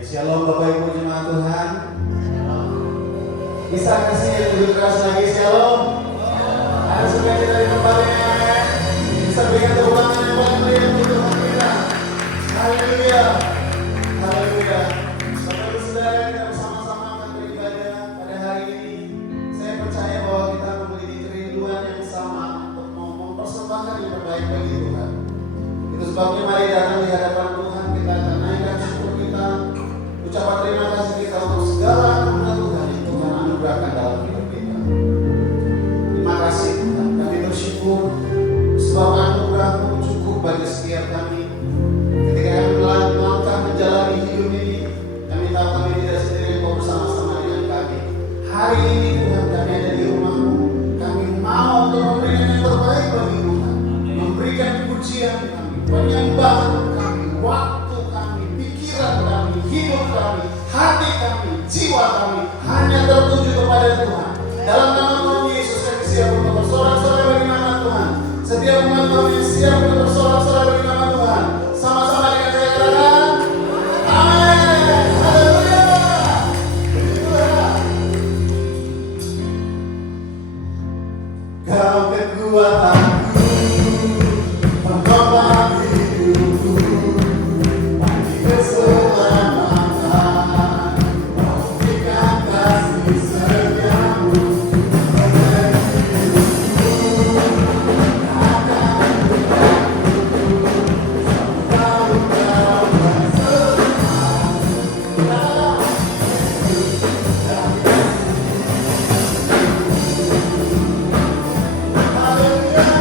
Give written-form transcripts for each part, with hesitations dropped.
Shalom Bapak Ibu jemaat Tuhan. Bisa kasih yang lebih keras lagi shalom. Ada sukacita di tempatnya. Bisa berikan tepuk tangan yang paling meriah untuk Tuhan kita. Haleluya. Haleluya. Bapak Ibu Saudara, kita bersama-sama akan beribadah pada hari ini. Saya percaya bahwa kita memiliki kerinduan yang sama untuk mempersembahkan yang terbaik bagi Tuhan. Itu sebabnya mari datang di hadapan Tuhan, kita akan naikkan syukur kita, ucapan terima kasih kita untuk segala anugerah Tuhan yang Tuhan anugerahkan dalam hidup kita. Terima kasih Tuhan, kami bersyukur sebab anugerah-Mu cukup bagi setiap kami. Ketika kami melangkah menjalani hidup ini, kami tahu kami tidak sendiri, Kau bersama-sama dengan kami. Hari ini Tuhan, kami ada di rumah-Mu, kami mau untuk memberikan yang terbaik bagi Tuhan, memberikan pujian kami, penyembahan kami, waktu kami, pikiran kami, hidup kami, hati kami, jiwa kami hanya tertuju kepada Tuhan. Dalam nama Tuhan Yesus kami siap untuk bersorak-sorai bagi nama Tuhan. Setiap umat kami siap untuk bersorak-sorai bagi nama Tuhan. Sama-sama dengan saya katakan amin. Haleluya. Kau kekuatanku, penopang hidupku, bagi keselamatan, kau berikan kasih setiamu, memberi hidupku, akan selalu kau bersama. Haleluya.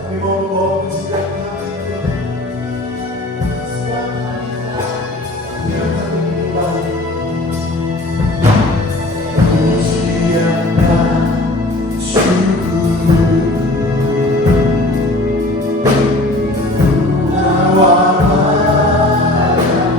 Kami mau membawa kesediaan hati, biar kami kembali. Siapkan syukur, bawa padamu.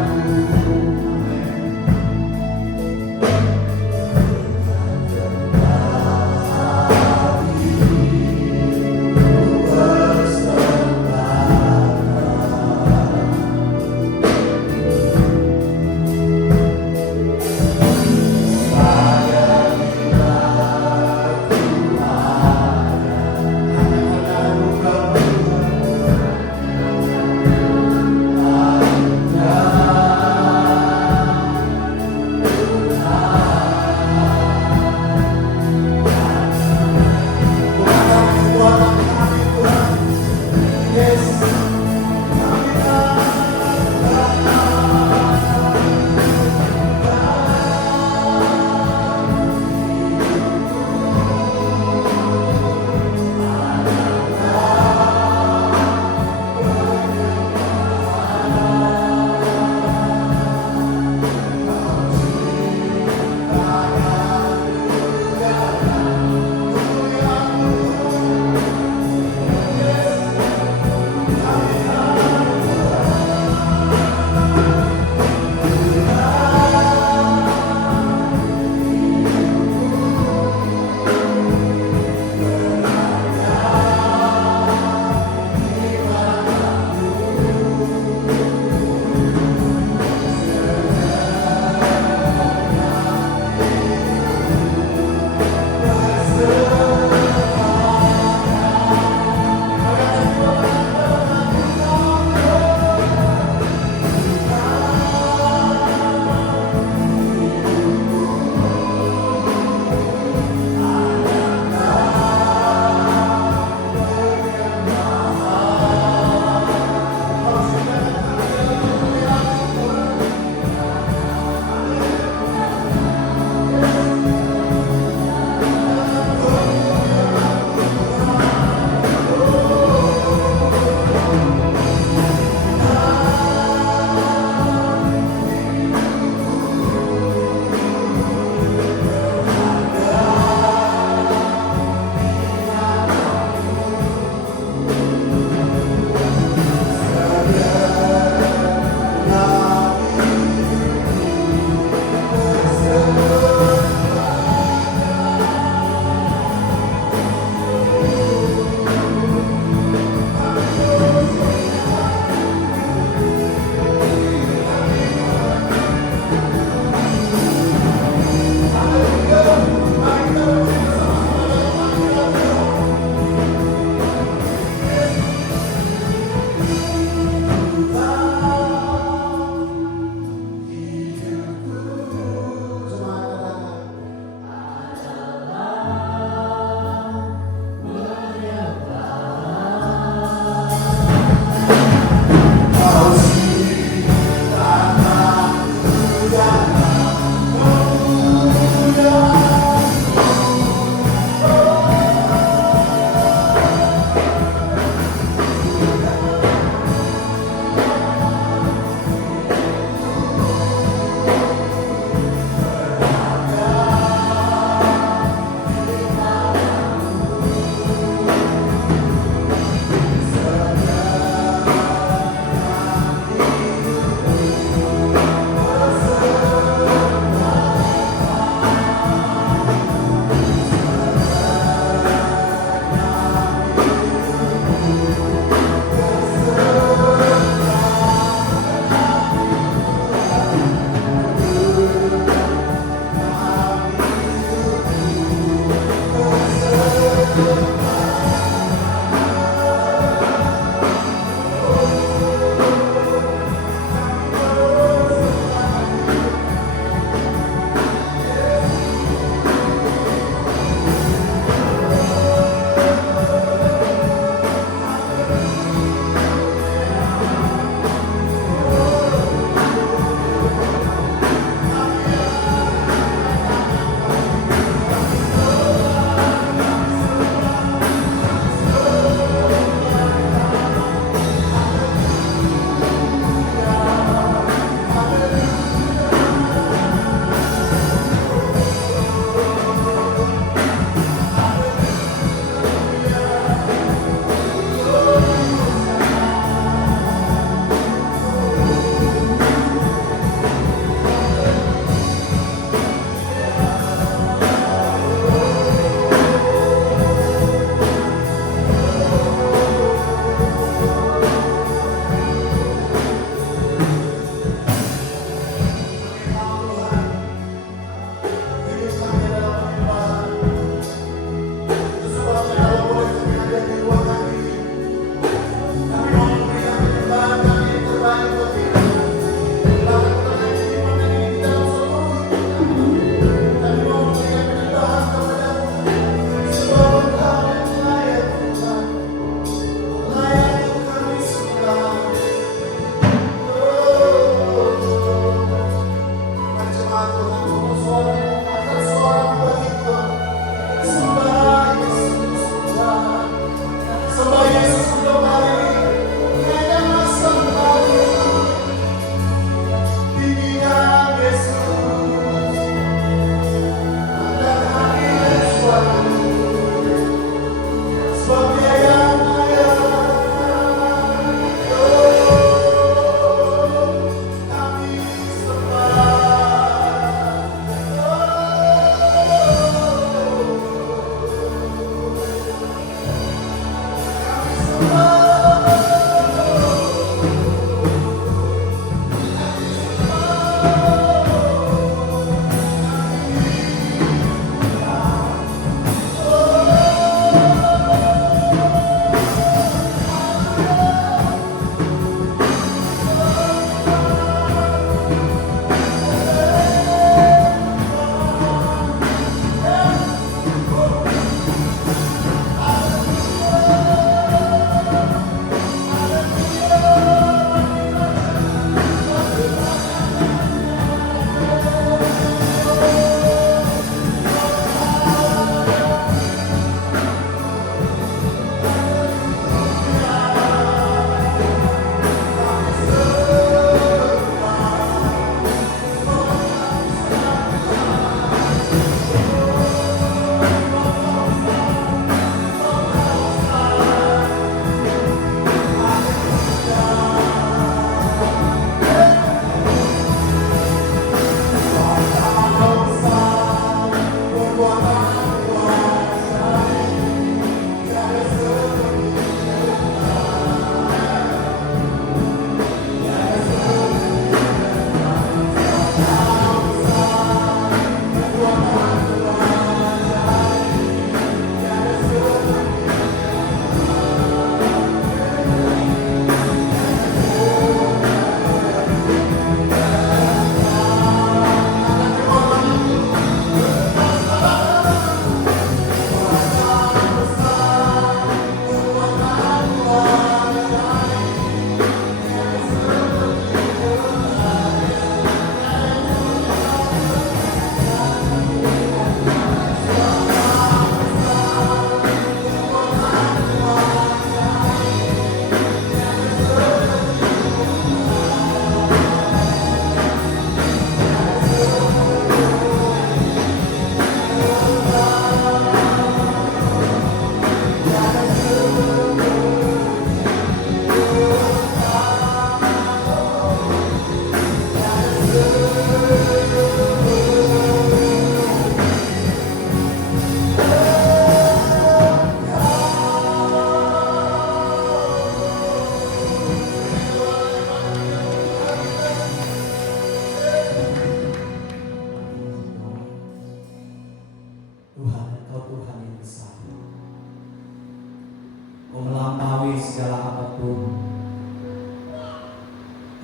melampaui segala apapun.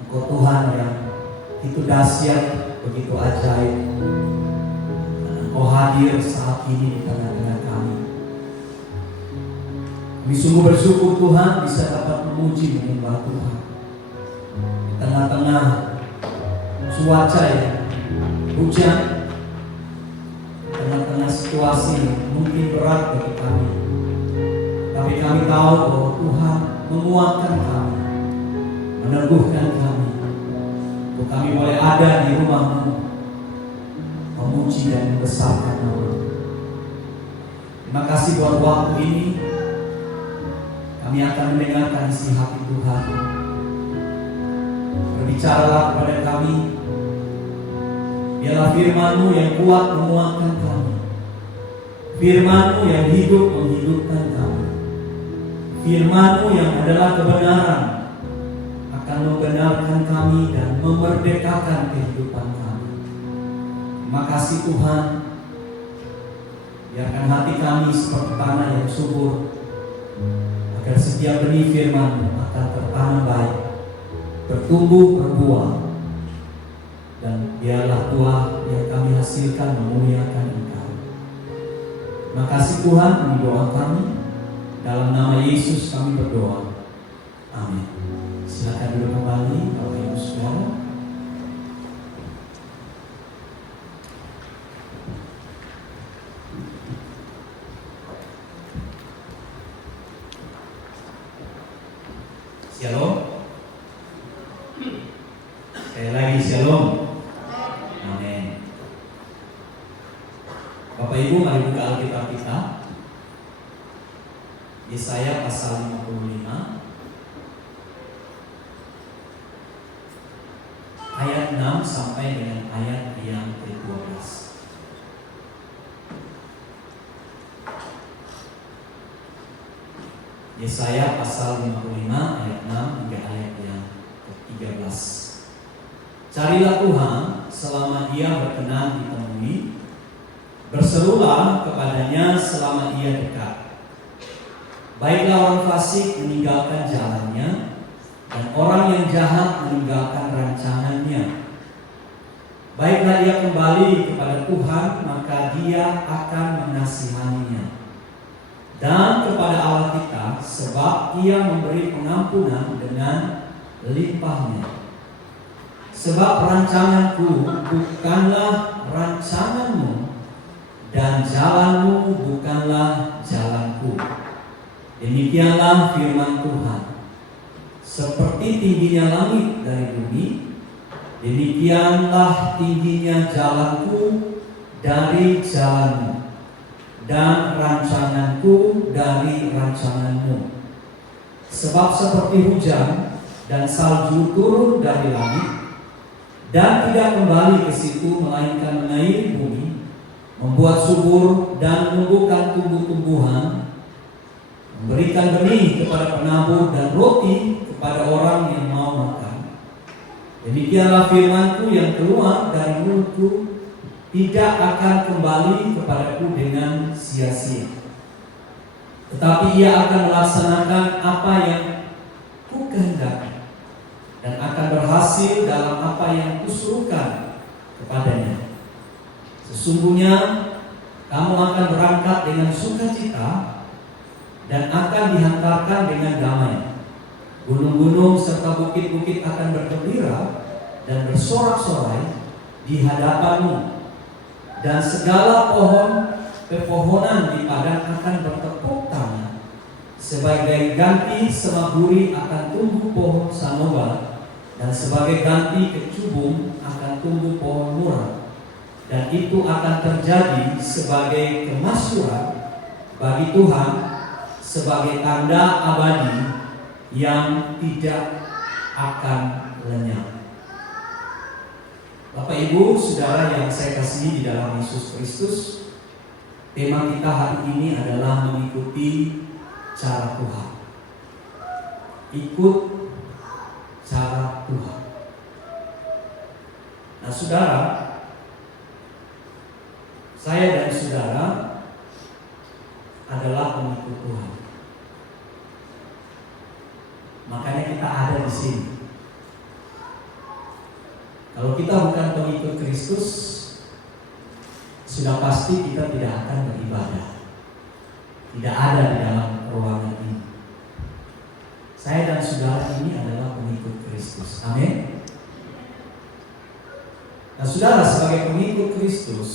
Engkau Tuhan yang itu dahsyat, begitu ajaib. Dan Engkau hadir saat ini di tengah-tengah kami. Kami sungguh bersyukur Tuhan bisa dapat memuji menyembah Tuhan di tengah-tengah cuaca yang hujan, di tengah-tengah situasi yang mungkin berat bagi kami. Tapi kami tahu bahwa Tuhan menguatkan kami, meneguhkan kami, untuk kami boleh ada di rumah-Mu, memuji dan membesarkan nama-Mu. Terima kasih buat waktu ini. Kami akan mendengarkan isi hati Tuhan. Berbicaralah kepada kami. Biarlah firman-Mu yang kuat menguatkan kami. Firman-Mu yang hidup menghidupkan kami. Firman-Mu yang adalah kebenaran akan membenarkan kami dan memerdekakan kehidupan kami. Terima kasih Tuhan. Biarkan hati kami seperti tanah yang subur, agar setiap benih firman-Mu akan tertanam baik, bertumbuh berbuah, dan biarlah buah yang kami hasilkan memuliakan Engkau. Terima kasih Tuhan, ini doa kami. Dalam nama Yesus kami berdoa. Amin. Silakan duduk kembali, Bapak Ibu Saudara. Shalom. Sekali lagi shalom. Amin. Bapak Ibu, mari buka Alkitab kita. Yesaya pasal 55 ayat 6 sampai dengan ayat yang ke-12. Yesaya pasal 55 ayat 6 hingga ayat yang ke-13. Carilah Tuhan selama Ia berkenan ditemui, berserulah kepadanya selama Ia dekat. Baiklah orang fasik meninggalkan jalannya, dan orang yang jahat meninggalkan rancangannya. Baiklah ia kembali kepada Tuhan, maka Dia akan mengasihaninya. Dan kepada Allah kita, sebab Ia memberi pengampunan dengan limpahnya. Sebab rancanganku bukanlah rancanganmu, dan jalanmu bukanlah jalanku. Demikianlah firman Tuhan. Seperti tingginya langit dari bumi, demikianlah tingginya jalanku dari jalanmu, dan rancanganku dari rancanganmu. Sebab seperti hujan dan salju turun dari langit, dan tidak kembali ke situ, melainkan mengairi bumi, membuat subur dan menumbuhkan tumbuh-tumbuhan, memberikan benih kepada penabur dan roti kepada orang yang mau makan. Demikianlah firman-Ku yang keluar dari mulut-Ku, tidak akan kembali kepadaku dengan sia-sia, tetapi ia akan melaksanakan apa yang Ku kehendaki, dan akan berhasil dalam apa yang Kusuruhkan kepadanya. Sesungguhnya kamu akan berangkat dengan sukacita, dan akan dihantarkan dengan damai. Gunung-gunung serta bukit-bukit akan bergembira dan bersorak-sorai di hadapanmu, dan segala pepohonan di padang akan bertepuk tangan. Sebagai ganti semaguri akan tumbuh pohon sanobar, dan sebagai ganti kecubung akan tumbuh pohon murah. Dan itu akan terjadi sebagai kemasyuran bagi Tuhan, sebagai tanda abadi yang tidak akan lenyap. Bapak Ibu Saudara yang saya kasihi di dalam Yesus Kristus, tema kita hari ini adalah mengikuti cara Tuhan. Ikut cara Tuhan. Nah saudara, saya dan saudara adalah pengikut Tuhan. Makanya kita ada di sini. Kalau kita bukan pengikut Kristus, sudah pasti kita tidak akan beribadah. Tidak ada di dalam ruangan ini. Saya dan saudara ini adalah pengikut Kristus. Amin. Nah, saudara, sebagai pengikut Kristus,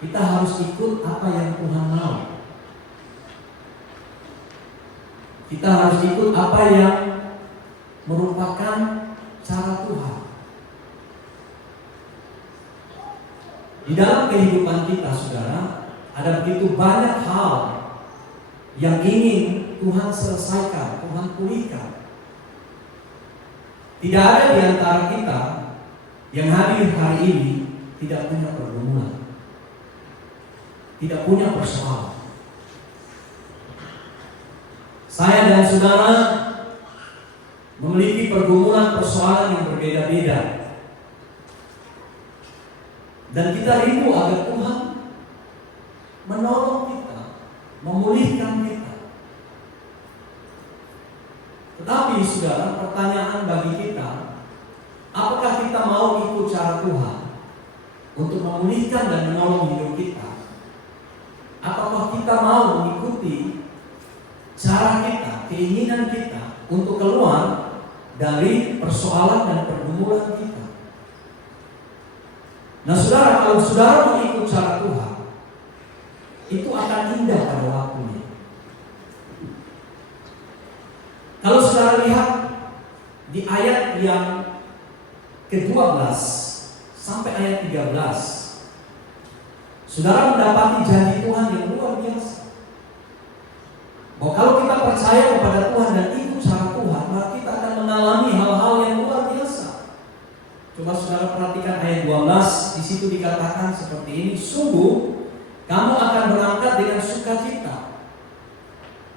kita harus ikut apa yang Tuhan mau. Kita harus ikut apa yang merupakan cara Tuhan. Di dalam kehidupan kita, saudara, ada begitu banyak hal yang ingin Tuhan selesaikan, Tuhan pulihkan. Tidak ada di antara kita yang hadir hari ini tidak punya pergumulan, tidak punya persoalan. Saya dan saudara memiliki pergumulan persoalan yang berbeda-beda. Dan kita rindu agar Tuhan menolong kita, memulihkan kita. Tetapi saudara, pertanyaan bagi kita, apakah kita mau ikut cara Tuhan untuk memulihkan dan menolong hidup kita? Apakah kita mau mengikuti cara kita, keinginan kita untuk keluar dari persoalan dan pergumulan kita? Nah saudara, kalau saudara mengikut cara Tuhan, itu akan indah pada waktunya. Kalau saudara lihat di ayat yang ke-12 sampai ayat 13, saudara mendapati janji Tuhan yang luar biasa. Bahwa kalau kita percaya kepada Tuhan dan ikut cara Tuhan, maka kita akan mengalami hal-hal yang luar biasa. Coba saudara perhatikan ayat 12, di situ dikatakan seperti ini, sungguh kamu akan berangkat dengan sukacita.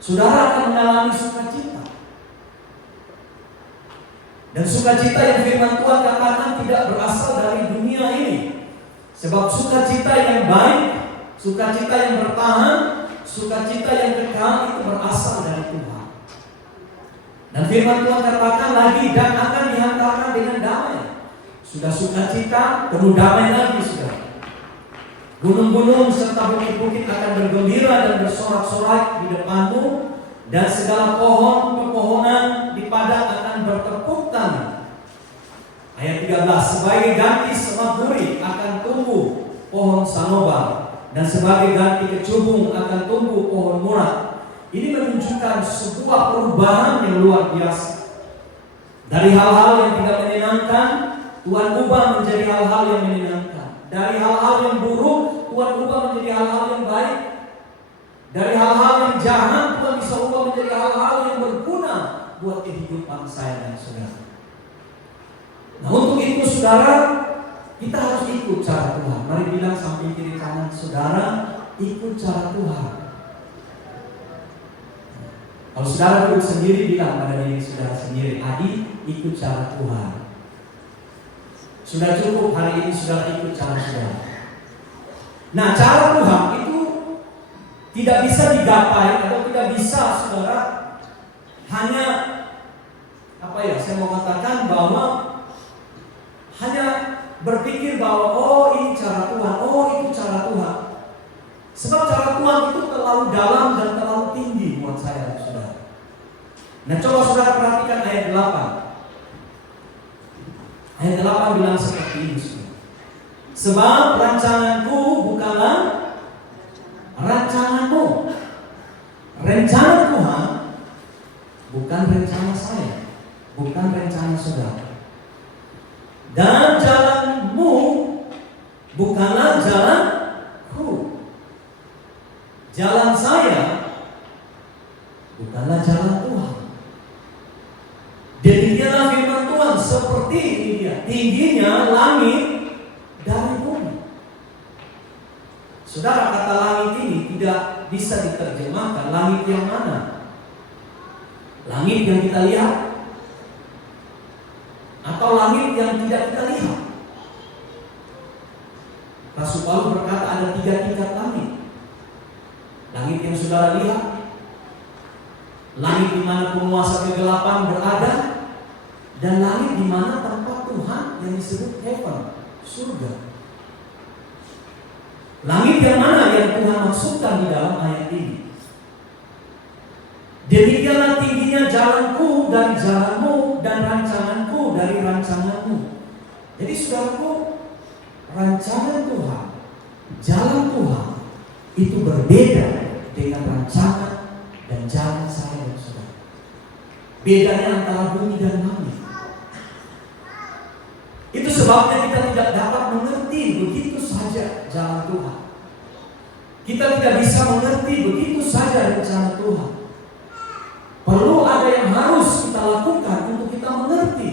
Saudara akan mengalami sukacita. Dan sukacita yang firman Tuhan katakan tidak berasal dari dunia ini. Sebab sukacita yang baik, sukacita yang bertahan, sukacita yang kekal itu berasal dari Tuhan. Dan firman Tuhan katakan lagi, dan akan dihantarkan dengan damai. Sudah sukacita, penuh damai lagi sudah. Gunung-gunung serta bukit-bukit akan bergembira dan bersorak-sorai di depanmu, dan segala pohon-pepohonan di padang akan bertepuk tangan. Ayat 13, sebagai ganti semak duri akan tumbuh pohon sanobar, dan sebagai ganti kecubung akan tumbuh pohon murad. Ini menunjukkan sebuah perubahan yang luar biasa. Dari hal-hal yang tidak menyenangkan, Tuhan ubah menjadi hal-hal yang menyenangkan. Dari hal-hal yang buruk, Tuhan ubah menjadi hal-hal yang baik. Dari hal-hal yang jahat, Tuhan bisa ubah menjadi hal-hal yang berguna buat kehidupan saya dan saudara. Nah, untuk itu saudara, kita harus ikut cara Tuhan. Mari bilang samping kiri kanan saudara, ikut cara Tuhan. Kalau saudara duduk sendiri, bilang pada diri saudara sendiri, Adi, ikut cara Tuhan. Sudah cukup hari ini saudara ikut cara saudara. Nah, cara Tuhan itu tidak bisa digapai atau tidak bisa saudara hanya saya mau katakan bahwa hanya berpikir bahwa oh ini cara Tuhan, oh itu cara Tuhan. Sebab cara Tuhan itu terlalu dalam dan terlalu tinggi buat saya dan saudara. Nah, coba saudara perhatikan ayat 8. Ayat 8 bilang seperti ini, saudara. Sebab rancanganku bukanlah rancanganmu. Rencana Tuhan bukan rencana saya, bukan rencana saudara. Dan jalanmu bukanlah jalanku. Jalan saya bukanlah jalan Tuhan. Demikianlah firman Tuhan, seperti ini dia, tingginya langit dari bumi. Saudara, kata langit ini tidak bisa diterjemahkan. Langit yang mana? Langit yang kita lihat atau langit yang tidak kita lihat? Rasul Paulus berkata ada 3 tingkat langit. Langit yang saudara lihat, langit di mana penguasa kegelapan berada, dan langit di mana tempat Tuhan yang disebut heaven, surga. Langit yang mana yang Tuhan maksudkan di dalam ayat ini? Demikianlah tingginya jalanku dari jalanmu, dan rancanganku dari rancanganmu. Jadi saudaraku, rancangan Tuhan, jalan Tuhan itu berbeda dengan rancangan dan jalan saya dan saudara. Bedanya antara bumi dan langit. Itu sebabnya kita tidak dapat mengerti begitu saja jalan Tuhan. Kita tidak bisa mengerti begitu saja rencana Tuhan. Perlu ada yang harus kita lakukan untuk kita mengerti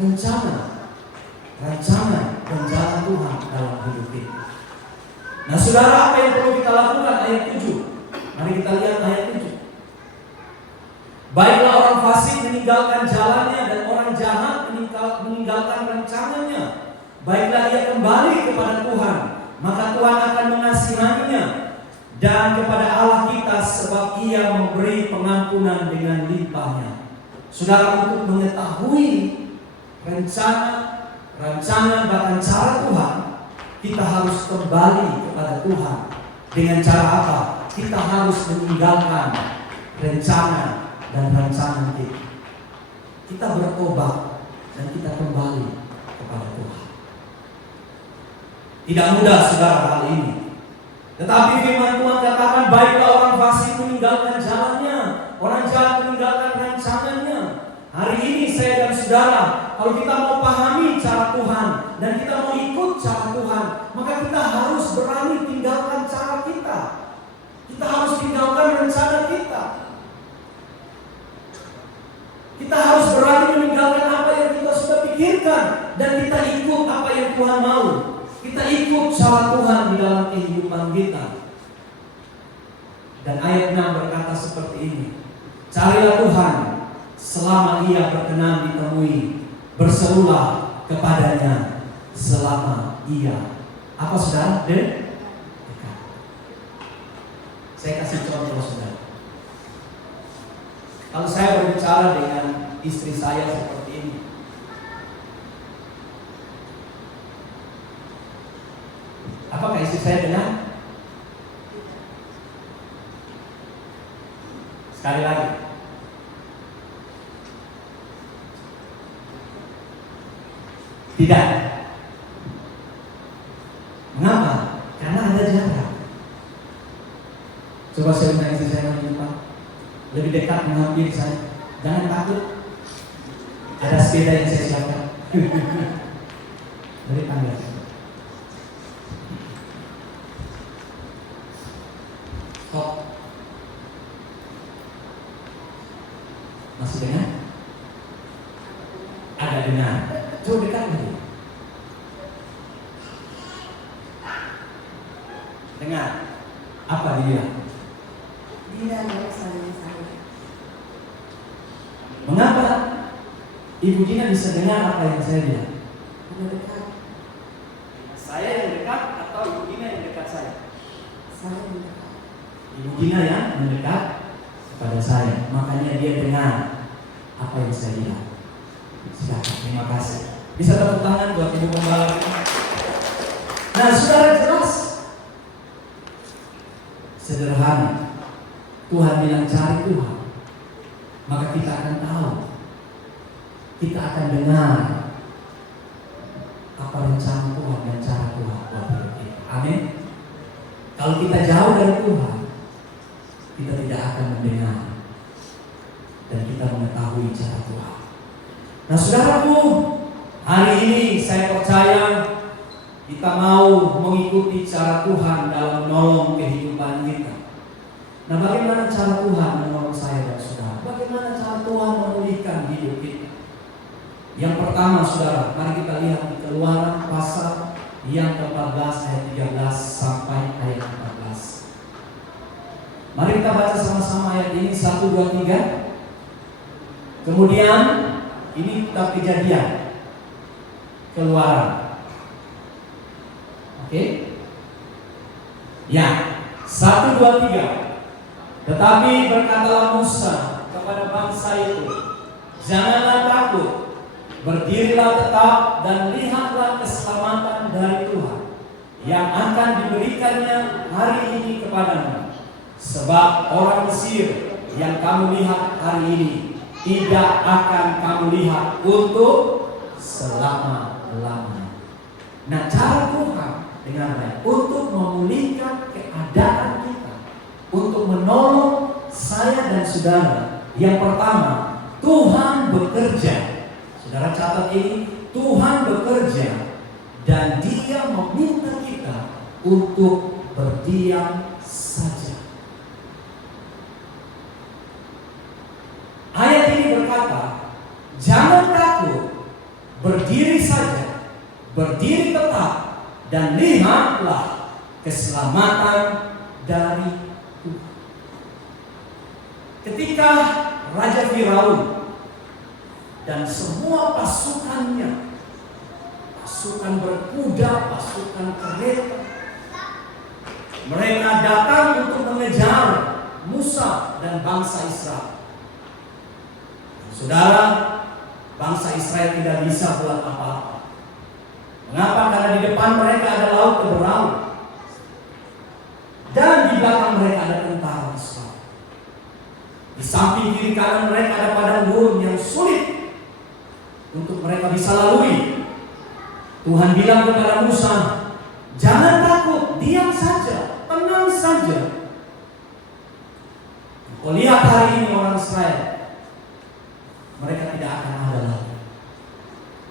rancangan dan jalan Tuhan dalam hidup kita. Nah saudara, apa yang perlu kita lakukan? Ayat 7. Mari kita lihat ayat 7. Baiklah orang fasik meninggalkan jalannya, dan orang jahat meninggalkan rencananya. Baiklah ia kembali kepada Tuhan, maka Tuhan akan mengasihaninya, dan kepada Allah kita, sebab ia memberi pengampunan dengan limpahnya. Saudara, untuk mengetahui rancangan bahkan cara Tuhan, kita harus kembali kepada Tuhan. Dengan cara apa? Kita harus meninggalkan rencana dan rancangan kita. Kita bertobat dan kita kembali kepada Tuhan. Tidak mudah saudara hal ini. Tetapi firman Tuhan katakan, baiklah orang fasik meninggalkan jalannya, orang jahat meninggalkan rancangannya. Hari ini saya dan saudara, kalau kita mau pahami cara Tuhan dan kita mau ikut cara Tuhan, maka kita harus berani tinggalkan cara kita. Kita harus tinggalkan rencana kita. Kita harus berani meninggalkan apa yang kita sudah pikirkan, dan kita ikut apa yang Tuhan mau. Kita ikut cara Tuhan di dalam kehidupan kita. Dan ayat 6 berkata seperti ini. Carilah Tuhan selama ia berkenan ditemui, berserulah kepadanya selama ia apa saudara? Dekat. Saya kasih contoh saudara. Kalau saya berbicara dengan istri saya seperti ini, apakah istri saya dengar? Sekali lagi. Tidak. Mengapa? Karena ada jarak. Coba saya minta istri saya menjumpa, lebih dekat menghampiri saya. Jangan takut. Ada sepeda yang saya siapkan. Dari tangga. Stop. Masih dengar? Agak dengar. Coba dekat lagi. Dengar. Apa dia? Dia adalah sayang saya. Mengapa Ibu Gina bisa dengar apa yang saya bilang? Ada dekat. Saya yang dekat atau Ibu Gina yang dekat saya? Saya yang dekat. Ibu Gina yang mendekat kepada saya, makanya dia dengar apa yang saya bilang. Silakan, terima kasih. Bisa tepuk tangan buat Ibu Pembalap. Nah, saudara, jelas sederhana. Tuhan bilang cari Tuhan, maka kita akan tahu, kita akan dengar apa rencana Tuhan dan cara Tuhan buat hidup kita. Amin. Kalau kita jauh dari Tuhan, kita tidak akan mendengar dan kita mengetahui cara Tuhan. Nah saudaraku, hari ini saya percaya kita mau mengikuti cara Tuhan dalam menolong kehidupan kita. Nah bagaimana cara Tuhan menolong saya dan saudara? Bagaimana cara Tuhan memulihkan hidup kita? Yang pertama saudara, mari kita lihat di Keluaran pasal yang ke-14 ayat 13 sampai ayat 14. Mari kita baca sama-sama ayat ini 1, 2, 3. Kemudian ini kitab Kejadian, Keluaran. Oke? Ya, 1, 2, 3. Tetapi berkatalah Musa kepada bangsa itu, janganlah takut, berdirilah tetap dan lihatlah keselamatan dari Tuhan yang akan diberikannya hari ini kepadamu. Sebab orang Mesir yang kamu lihat hari ini tidak akan kamu lihat untuk selama-lamanya. Nah, cara Tuhan dengan baik untuk memulihkan keadaan kita, untuk menolong saya dan saudara. Yang pertama, Tuhan bekerja. Saudara catat ini, Tuhan bekerja dan Dia meminta kita untuk berdiam saja. Ayat ini berkata, jangan takut, berdiri saja, berdiri tetap, dan lihatlah keselamatan dari Tuhan. Ketika Raja Firaun dan semua pasukannya, pasukan berkuda, pasukan kereta, mereka datang untuk mengejar Musa dan bangsa Israel. Saudara, bangsa Israel tidak bisa buat apa-apa. Mengapa? Karena di depan mereka ada laut Teberau, dan di belakang mereka ada tentara Israel. Di samping kiri kanan mereka ada padang gurun yang sulit untuk mereka bisa lalui. Tuhan bilang kepada Musa, jangan takut, diam saja, tenang saja. Kau lihat hari ini orang Israel, mereka tidak akan ada lagi.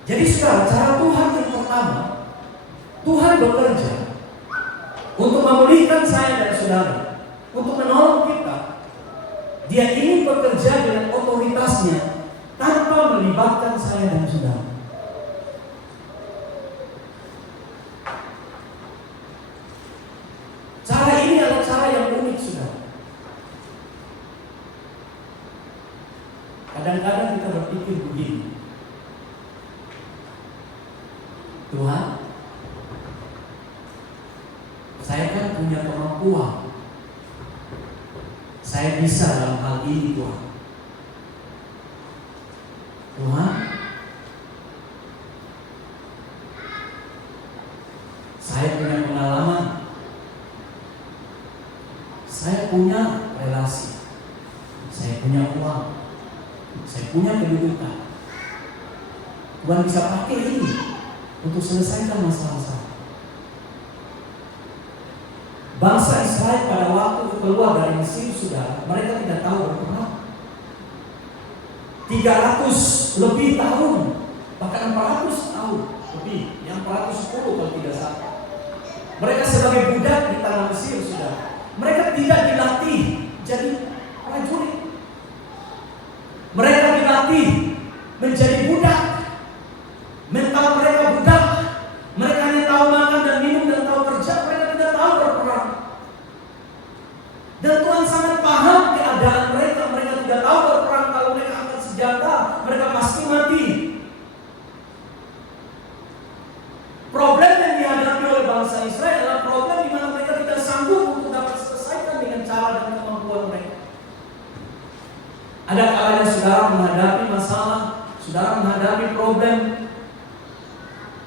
Jadi saudara, cara Tuhan yang pertama, Tuhan bekerja untuk memulihkan saya dan saudara, untuk menolong kita. Dia ingin bekerja dengan otoritasnya tanpa melibatkan saya dan saudara. Cara ini adalah cara yang unik, saudara. Kadang-kadang kita berpikir begini, Tuhan, saya kan punya kemampuan, saya bisa dalam hal ini, Tuhan. Tuhan, saya punya pengalaman, saya punya relasi, saya punya uang, saya punya kedudukan. Tuhan bisa pakai ini untuk selesaikan masalah saya. Bangsa Israel pada waktu keluar dari Mesir, saudara, mereka tidak tahu berperang. 300 lebih tahun, bahkan 400 tahun lebih, yang 410 kalau tidak salah. Mereka sebagai budak di tanah Mesir, saudara. Mereka tidak dilatih jadi prajurit. Mereka dilatih menjadi budak. Mental mereka budak. Mereka hanya tahu makan dan minum dan tahu kerja. Mereka tidak tahu berperang. Dan Tuhan sangat paham keadaan mereka. Mereka tidak tahu berperang. Kalau mereka angkat senjata, mereka pasti mati. Problem yang dihadapi oleh bangsa Israel adalah problem di mana mereka tidak sanggup untuk dapat selesaikan dengan cara dan kemampuan mereka. Ada kalanya saudara menghadapi masalah, saudara menghadapi problem,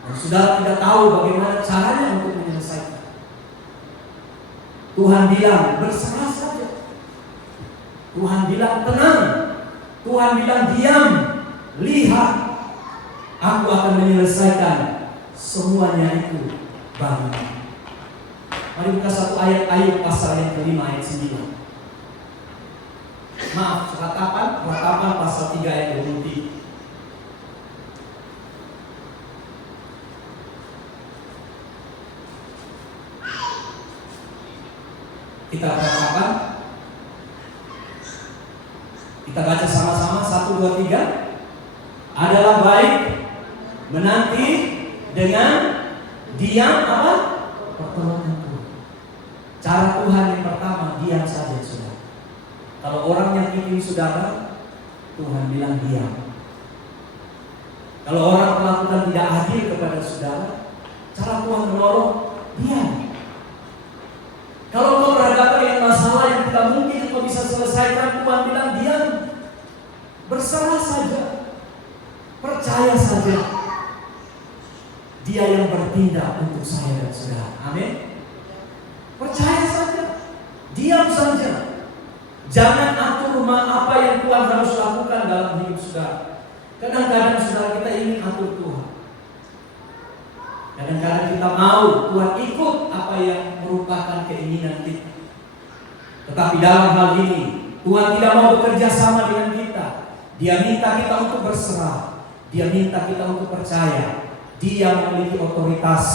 dan saudara tidak tahu bagaimana caranya untuk menyelesaikan. Tuhan bilang berserah saja. Tuhan bilang tenang. Tuhan bilang diam. Lihat, aku akan menyelesaikan semuanya itu bagimu. Mari buka satu ayat Ayub pasal yang kelima ayat 9. Maaf, ratapan pasal 3 ayat 23. Kita ratapan. Kita baca sama-sama 1, 2, 3. Adalah baik menanti dengan diam apa? Pertolongan Tuhan. Cara Tuhan yang pertama, diam saja, saudara. Kalau orang yang ingin saudara, Tuhan bilang diam. Kalau orang melakukan tidak adil kepada saudara, cara Tuhan menolong, diam. Kalau kau berhadapan dengan masalah yang tidak mungkin kau bisa selesaikan, Tuhan bilang diam, berserah saja, percaya saja. Dia yang bertindak untuk saya dan saudara. Amin. Percaya saja, diam saja. Jangan atur apa yang Tuhan harus lakukan dalam hidup saudara. Kadang-kadang saudara kita ingin atur Tuhan. Kadang-kadang kita mau Tuhan ikut apa yang merupakan keinginan kita. Tetapi dalam hal ini Tuhan tidak mau bekerja sama dengan kita. Dia minta kita untuk berserah. Dia minta kita untuk percaya. Dia memiliki otoritas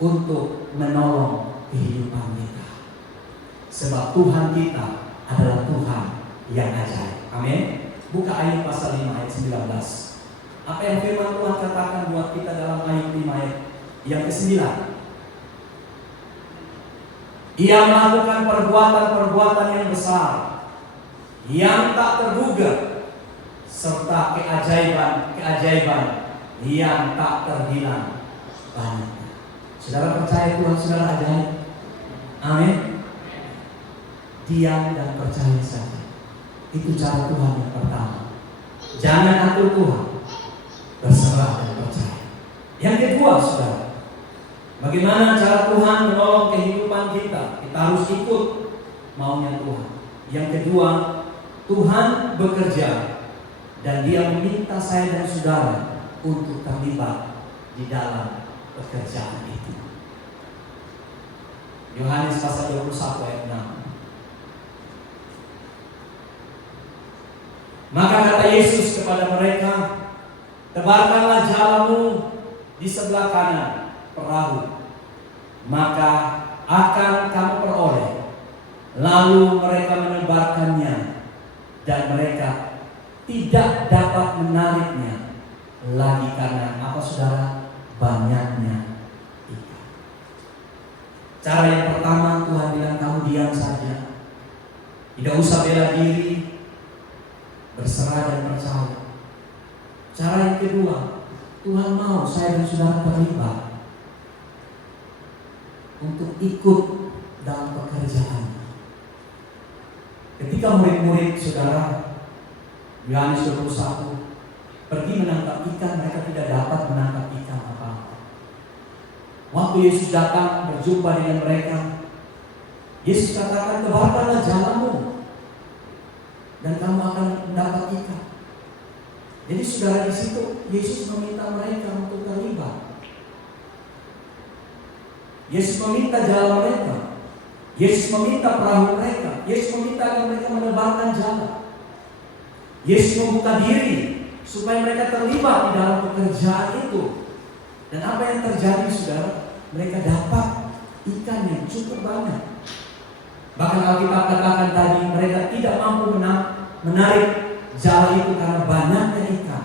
untuk menolong kehidupan kita. Sebab Tuhan kita adalah Tuhan yang ajaib. Amin. Buka Ayub pasal 5 ayat 19. Apa yang firman Tuhan katakan buat kita dalam Ayub 5 ayat yang ke-9? Ia melakukan perbuatan-perbuatan yang besar, yang tak terduga, serta keajaiban-keajaiban yang tak terhilang banyaknya. Saudara percaya Tuhan saudara ajaib? Amin. Diam dan percaya saja. Itu cara Tuhan yang pertama. Jangan atur Tuhan, berserah dan percaya. Yang kedua saudara, bagaimana cara Tuhan menolong kehidupan kita? Kita harus ikut maunya Tuhan. Yang kedua, Tuhan bekerja dan Dia meminta saya dan saudara untuk terlibat di dalam pekerjaan itu. Yohanes pasal 21 ayat 6. Maka kata Yesus kepada mereka, tebarkanlah jalamu di sebelah kanan perahu, maka akan kamu peroleh. Lalu mereka menebarkannya, dan mereka tidak dapat menariknya lagi karena apa saudara? Banyaknya ikan. Cara yang pertama Tuhan bilang kamu diam saja, tidak usah bela diri, berserah dan percaya. Cara yang kedua, Tuhan mau saya dan saudara terlibat untuk ikut dalam pekerjaan. Ketika murid-murid saudara Yohanes 21 pergi menangkap ikan, mereka tidak dapat menangkap ikan apa-apa. Waktu Yesus datang berjumpa dengan mereka, Yesus katakan, tebarkanlah jalamu dan kamu akan mendapat ikan. Jadi saudara, di situ Yesus meminta mereka untuk terlibat. Yesus meminta jalan mereka. Yesus meminta perahu mereka. Yesus meminta agar mereka menebarkan jalan. Yesus membuka diri supaya mereka terlibat di dalam pekerjaan itu. Dan apa yang terjadi saudara? Mereka dapat ikan yang cukup banyak. Bahkan Alkitab katakan tadi, mereka tidak mampu menarik jala itu karena banyaknya ikan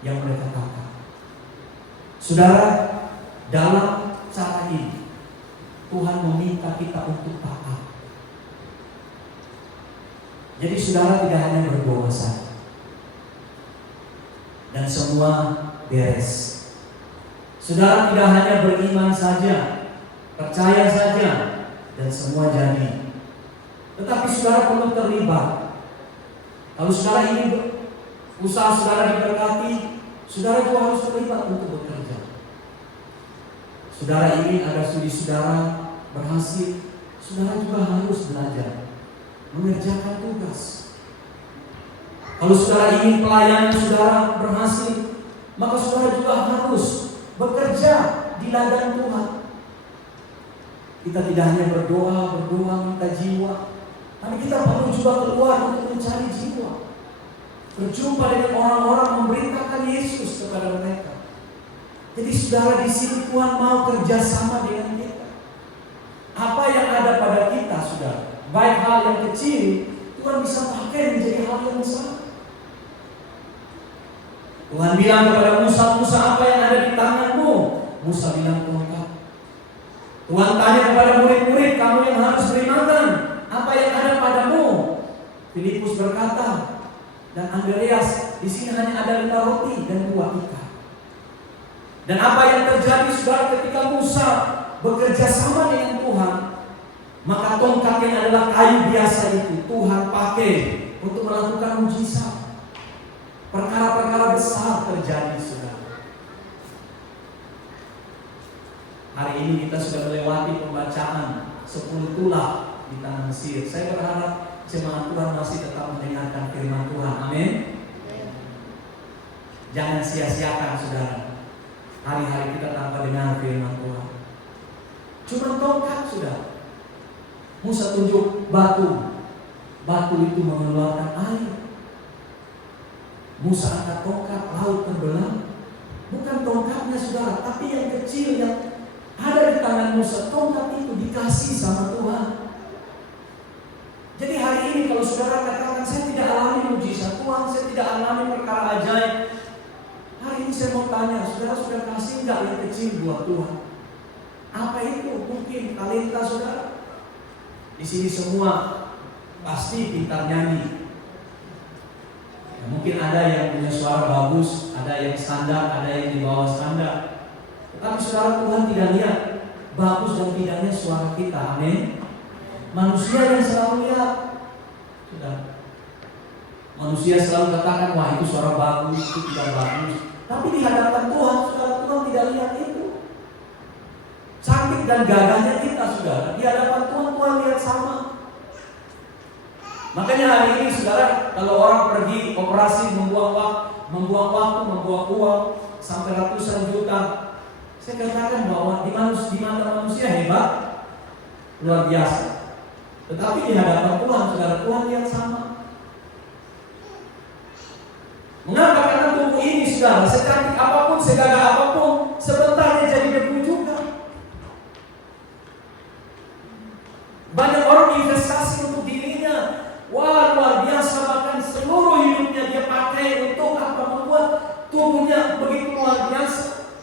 yang mereka tangkap. Saudara, dalam cara ini Tuhan meminta kita untuk taat. Jadi saudara tidak hanya berdoa saja dan semua beres. Saudara tidak hanya beriman saja, percaya saja dan semua jadi. Tetapi saudara perlu terlibat. Kalau saudara ingin usaha saudara diberkati, saudara juga harus terlibat untuk bekerja. Saudara ingin agar studi saudara berhasil, saudara juga harus belajar mengerjakan tugas. Kalau saudara ingin pelayanan saudara berhasil, maka saudara juga harus bekerja di ladang Tuhan. Kita tidak hanya berdoa minta jiwa, tapi kita perlu juga keluar untuk mencari jiwa, berjumpa dengan orang-orang, memberitakan Yesus kepada mereka. Jadi saudara, di sini Tuhan mau kerjasama dengan kita. Apa yang ada pada kita, saudara, baik hal yang kecil, Tuhan bisa pakai menjadi hal yang besar. Tuhan bilang kepada Musa, Musa, apa yang ada di tanganmu? Musa bilang, tongkat. Tuhan tanya kepada murid-murid, kamu yang harus beri makan, apa yang ada padamu? Filipus berkata, dan Andreas, di sini hanya ada 5 roti dan 2 ikan. Dan apa yang terjadi saudara ketika Musa bekerja sama dengan Tuhan, Maka tongkat yang adalah kayu biasa itu Tuhan pakai untuk melakukan mujizat. Perkara-perkara besar terjadi, saudara. Hari ini kita sudah melewati pembacaan 10 tulah di tanah Mesir. Saya berharap jemaat Tuhan masih tetap mendengarkan firman Tuhan. Amin. Jangan sia-siakan, saudara, hari-hari kita tanpa dengar firman Tuhan. Cuma tongkat, saudara. Musa tunjuk batu. Batu itu mengeluarkan air. Musa angkat tongkat, laut terbelah. Bukan tongkatnya, saudara, tapi yang kecil yang ada di tangan Musa. Tongkat itu dikasih sama Tuhan. Jadi hari ini kalau saudara katakan saya tidak alami mujizat Tuhan, saya tidak alami perkara ajaib, hari ini saya mau tanya, saudara sudah kasih enggak yang kecil buat Tuhan? Apa itu? Mungkin talenta saudara. Di sini semua pasti pintar nyanyi. Ya, mungkin ada yang punya suara bagus, ada yang standar, ada yang di bawah standar. Tetapi saudara, Tuhan tidak lihat bagus dan tidaknya suara kita. Amin. Manusia yang selalu lihat, sudah. Manusia selalu katakan, wah itu suara bagus, itu tidak bagus. Tapi di hadapan Tuhan, saudara, Tuhan tidak lihat itu. Cantik dan gagahnya kita, saudara, di hadapan Tuhan, Tuhan lihat sama. Makanya hari ini, saudara, kalau orang pergi operasi membuang waktu, membuang uang sampai ratusan juta, saya katakan bahwa di mata manusia hebat, luar biasa. Tetapi di hadapan Tuhan, saudara, Tuhan lihat sama. Mengapa? Karena tubuh ini, saudara, secantik apapun, segagah apapun, sebentar dia jadi debu juga. Banyak orang investasi untuk dirinya. Wah, luar biasa, bahkan seluruh hidupnya dia pakai untuk apa? Membuat tubuhnya begitu luar biasa.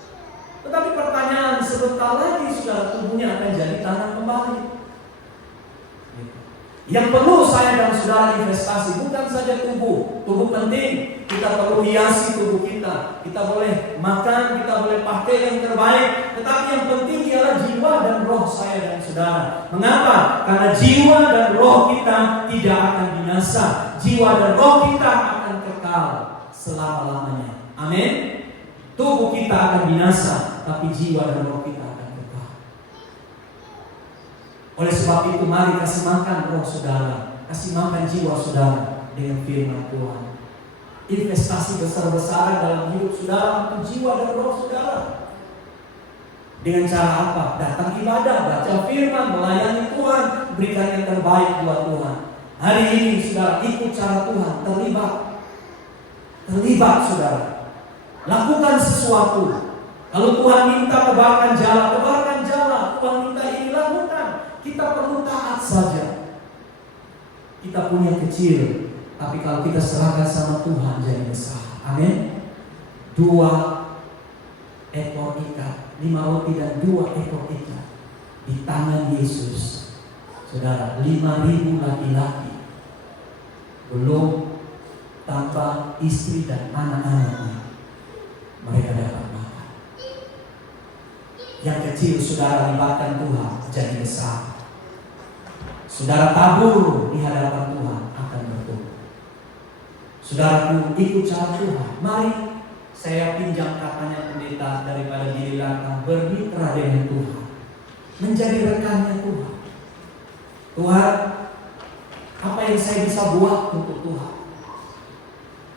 Tetapi pertanyaan, sebentar lagi, saudara, tubuhnya akan jadi tanah kembali. Yang perlu saya dan saudara investasi bukan saja tubuh. Tubuh penting, kita perlu hiasi tubuh kita. Kita boleh makan, kita boleh pakai yang terbaik. Tetapi yang penting ialah jiwa dan roh saya dan saudara. Mengapa? Karena jiwa dan roh kita tidak akan binasa. Jiwa dan roh kita akan kekal selama-lamanya. Amin. Tubuh kita akan binasa, tapi jiwa dan roh kita akan kekal. Oleh sebab itu, mari kasih makan roh saudara, kasih makan jiwa saudara dengan firman Tuhan. Investasi besar-besaran dalam hidup saudara untuk jiwa dan roh saudara. Dengan cara apa? Datang ibadah, baca firman, melayani Tuhan, berikan yang terbaik buat Tuhan. Hari ini saudara ikut cara Tuhan, terlibat saudara. Lakukan sesuatu. Kalau Tuhan minta tebarkan jala, tebarkan jala. Tuhan minta ini, lakukan. Kita perlu taat saja. Kita punya kecil, tapi kalau kita serahkan sama Tuhan jadi besar. Amin. 2 ekor ikan, 5 roti dan 2 ekor ikan di tangan Yesus. Saudara, 5.000 laki-laki, belum tanpa istri dan anak-anaknya, mereka dapat makan. Yang kecil saudara libatkan Tuhan jadi besar. Saudara tabur di hadapan Tuhan akan bertumbuh. Saudaraku, ikut cara Tuhan. Mari saya pinjam katanya pendeta daripada diri lantang, bermitra dengan Tuhan, menjadi rekannya Tuhan. Tuhan, apa yang saya bisa buat untuk Tuhan?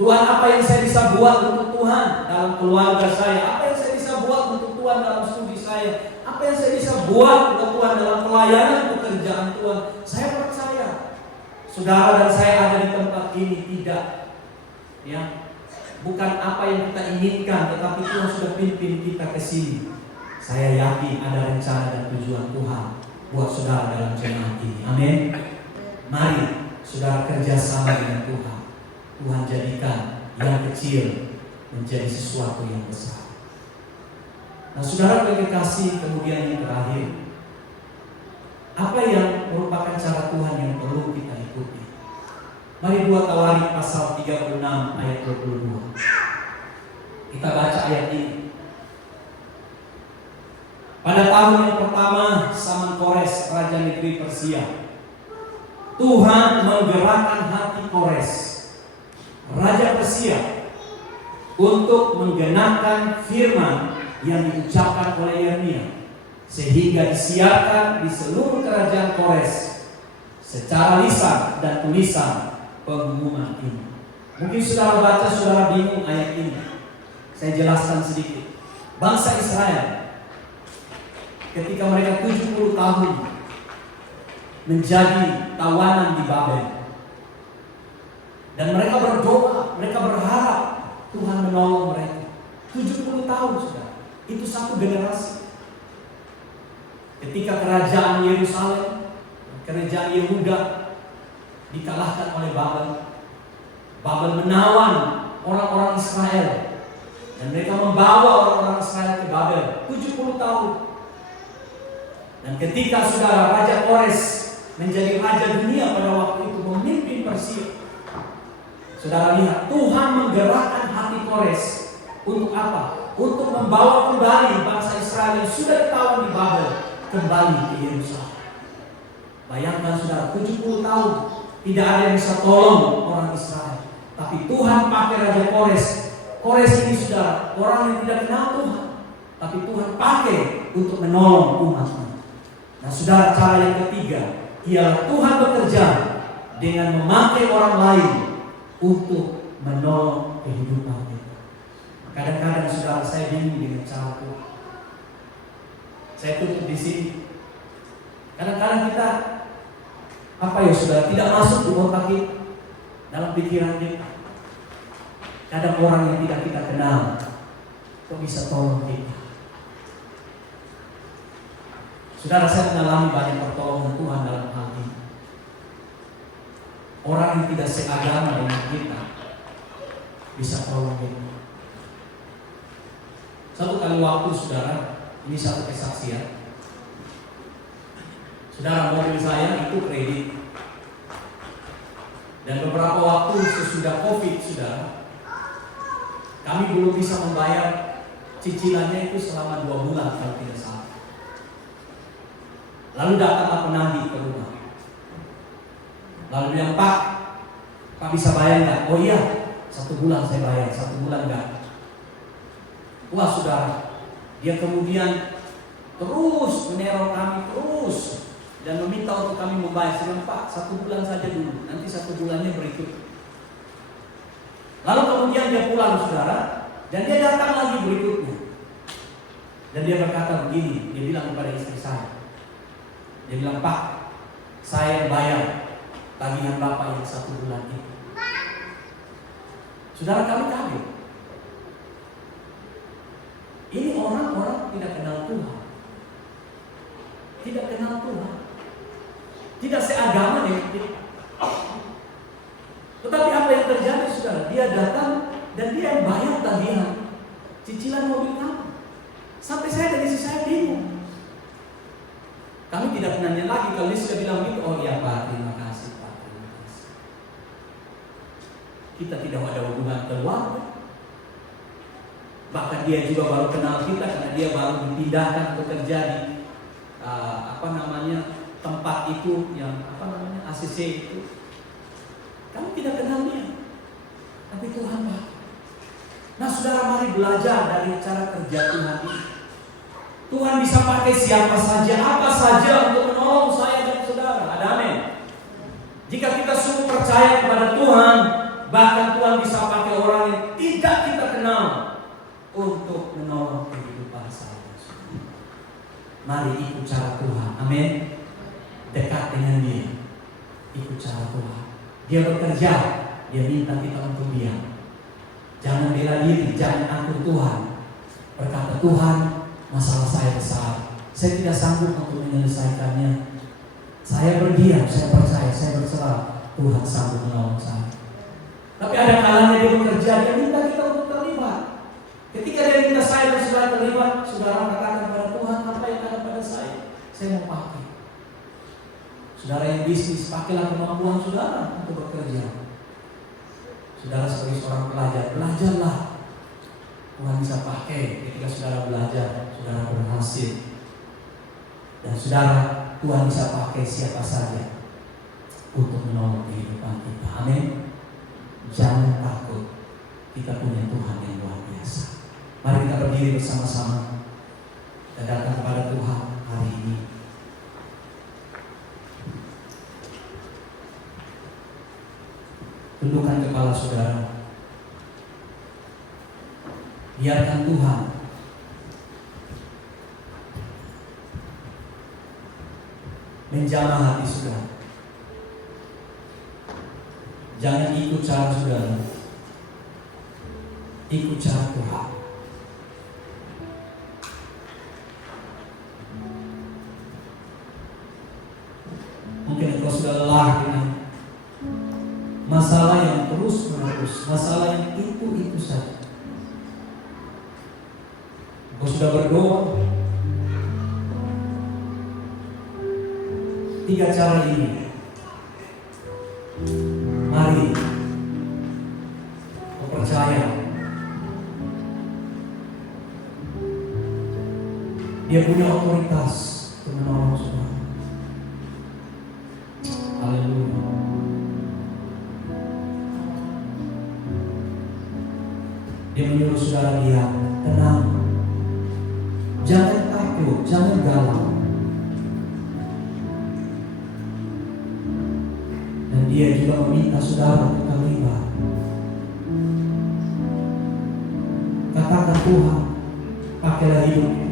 Tuhan, apa yang saya bisa buat untuk Tuhan dalam keluarga saya? Apa yang saya bisa buat untuk Tuhan dalam studi saya? Apa yang saya bisa buat untuk Tuhan dalam pelayanan pekerjaan Tuhan? Saya percaya saudara dan saya ada di tempat ini tidak, ya, bukan apa yang kita inginkan, tetapi Tuhan sudah pimpin kita ke sini. Saya yakin ada rencana dan tujuan Tuhan buat saudara dalam jemaat ini. Amin. Mari saudara kerjasama dengan Tuhan. Tuhan jadikan yang kecil menjadi sesuatu yang besar. Nah, saudara kekasih, kemudian yang terakhir, apa yang merupakan cara Tuhan yang perlu kita ikuti? Mari 2 Tawarik pasal 36 ayat 22. Kita baca ayat ini. Pada tahun yang pertama zaman Kores, raja negeri Persia, Tuhan menggerakkan hati Kores, raja Persia, untuk menggenapkan firman yang diucapkan oleh Yeremia, sehingga disiarkan di seluruh kerajaan Kores secara lisan dan tulisan pengumuman ini. Mungkin saudara baca, saudara bingung ayat ini. Saya jelaskan sedikit. Bangsa Israel ketika mereka 70 tahun menjadi tawanan di Babel, dan mereka berdoa, mereka berharap Tuhan menolong mereka. 70 tahun sudah. Itu satu generasi. Ketika kerajaan Yerusalem, kerajaan Yehuda dikalahkan oleh Babel, Babel menawan orang-orang Israel, dan mereka membawa orang-orang Israel ke Babel 70 tahun. Dan ketika saudara Raja Kores menjadi raja dunia pada waktu itu, memimpin Persia, saudara lihat Tuhan menggerakkan hati Kores untuk apa? Untuk membawa kembali bangsa Israel yang sudah ditawan di Babel kembali ke Yerusalem. Bayangkan saudara, 70 tahun tidak ada yang bisa tolong orang Israel, tapi Tuhan pakai Raja Kores. Kores ini saudara, orang yang tidak kenal Tuhan, tapi Tuhan pakai untuk menolong umatnya. Nah saudara, cara yang ketiga ialah Tuhan bekerja dengan memakai orang lain untuk menolong kehidupan kita. Kadang-kadang saudara, saya bingung dengan cara Tuhan. Saya tutup di sini. Kadang-kadang kita saudara, tidak masuk di otak kita, dalam pikiran kita. Kadang orang yang tidak kita kenal kok bisa tolong kita. Saudara, saya mengalami banyak pertolongan Tuhan dalam hal ini. Orang yang tidak seagama dengan kita bisa tolong kita. Satu kali waktu saudara, ini satu kesaksian. Saudara, mobil saya itu kredit, dan beberapa waktu sesudah COVID, saudara, kami belum bisa membayar cicilannya itu selama 2 bulan kalau tidak salah. Lalu datanglah penagih ke rumah. Lalu bilang, Pak bisa bayar nggak? Oh iya, 1 bulan saya bayar, 1 bulan nggak. Wah saudara, dia kemudian terus meneror kami terus dan meminta untuk kami membayar. Saya bilang, Pak, 1 bulan saja dulu, nanti 1 bulannya berikut. Lalu kemudian dia pulang saudara, dan dia datang lagi berikutnya. Dan dia berkata begini, dia bilang kepada istri saya. Dia bilang, Pak, saya yang bayar tagihan Bapak yang 1 bulan itu. Saudara, kami kaget. Ini orang-orang tidak kenal Tuhan, tidak kenal Tuhan, tidak seagama dengan kita. Tetapi apa yang terjadi saudara? Dia datang dan dia yang bayar tagihan cicilan mobil kami. Sampai saya dan istri saya bingung. Kami tidak menanya lagi. Kalau dia sudah bilang gitu, oh iya Pak, terima kasih Pak, terima kasih. Kita tidak ada hubungan keluarga. Bahkan dia juga baru kenal kita karena dia baru dipindahkan bekerja di tempat itu yang ACC itu. Kami tidak kenal dia, tapi Tuhan Pak. Nah saudara, mari belajar dari cara kerja Tuhan ini. Tuhan bisa pakai siapa saja, apa saja untuk menolong saya dan saudara. Ada amin. Jika kita sungguh percaya kepada Tuhan, bahkan Tuhan bisa pakai orang yang tidak kita kenal untuk menolong kehidupan saya. Mari ikut cara Tuhan. Amin. Dekat dengan Dia. Ikut cara Tuhan. Dia bekerja, Dia minta kita untuk diam. Jangan bela diri, jangan akur Tuhan. Berkata, Tuhan, masalah saya besar, saya tidak sanggup untuk menyelesaikannya. Saya berdiam, saya percaya, saya berserah, Tuhan sanggup menolong saya. Tapi ada kalanya Dia bekerja, Dia minta kita untuk terlibat. Ketika Dia minta saya dan saudara terlibat, saudara katakan kepada Tuhan, apa yang ada pada saya mau pakai. Saudara yang bisnis, pakailah kemampuan saudara untuk bekerja. Saudara sebagai seorang pelajar, belajarlah. Tuhan bisa pakai ketika saudara belajar, saudara berhasil saudara, Tuhan bisa pakai siapa saja untuk menolong kehidupan kita. Amin. Jangan takut, kita punya Tuhan yang luar biasa. Mari kita berdiri bersama-sama. Kita datang kepada Tuhan hari ini. Tundukkan kepala saudara. Biarkan Tuhan menjamah hati saudara. Jangan ikut cara saudara, ikut cara Tuhan. Mungkin engkau sudah lelah dengan masalah yang terus menerus, masalah yang itu saja. Engkau sudah berdoa. 3 cara ini. Mari kau percaya Dia punya otoritas untuk menolong saudara. Haleluya. Dia menyuruh saudara diam, tenang, jangan takut, jangan galau. Dan Dia juga meminta saudara untuk terlibat. Katakan, Tuhan, pakailah hidupku,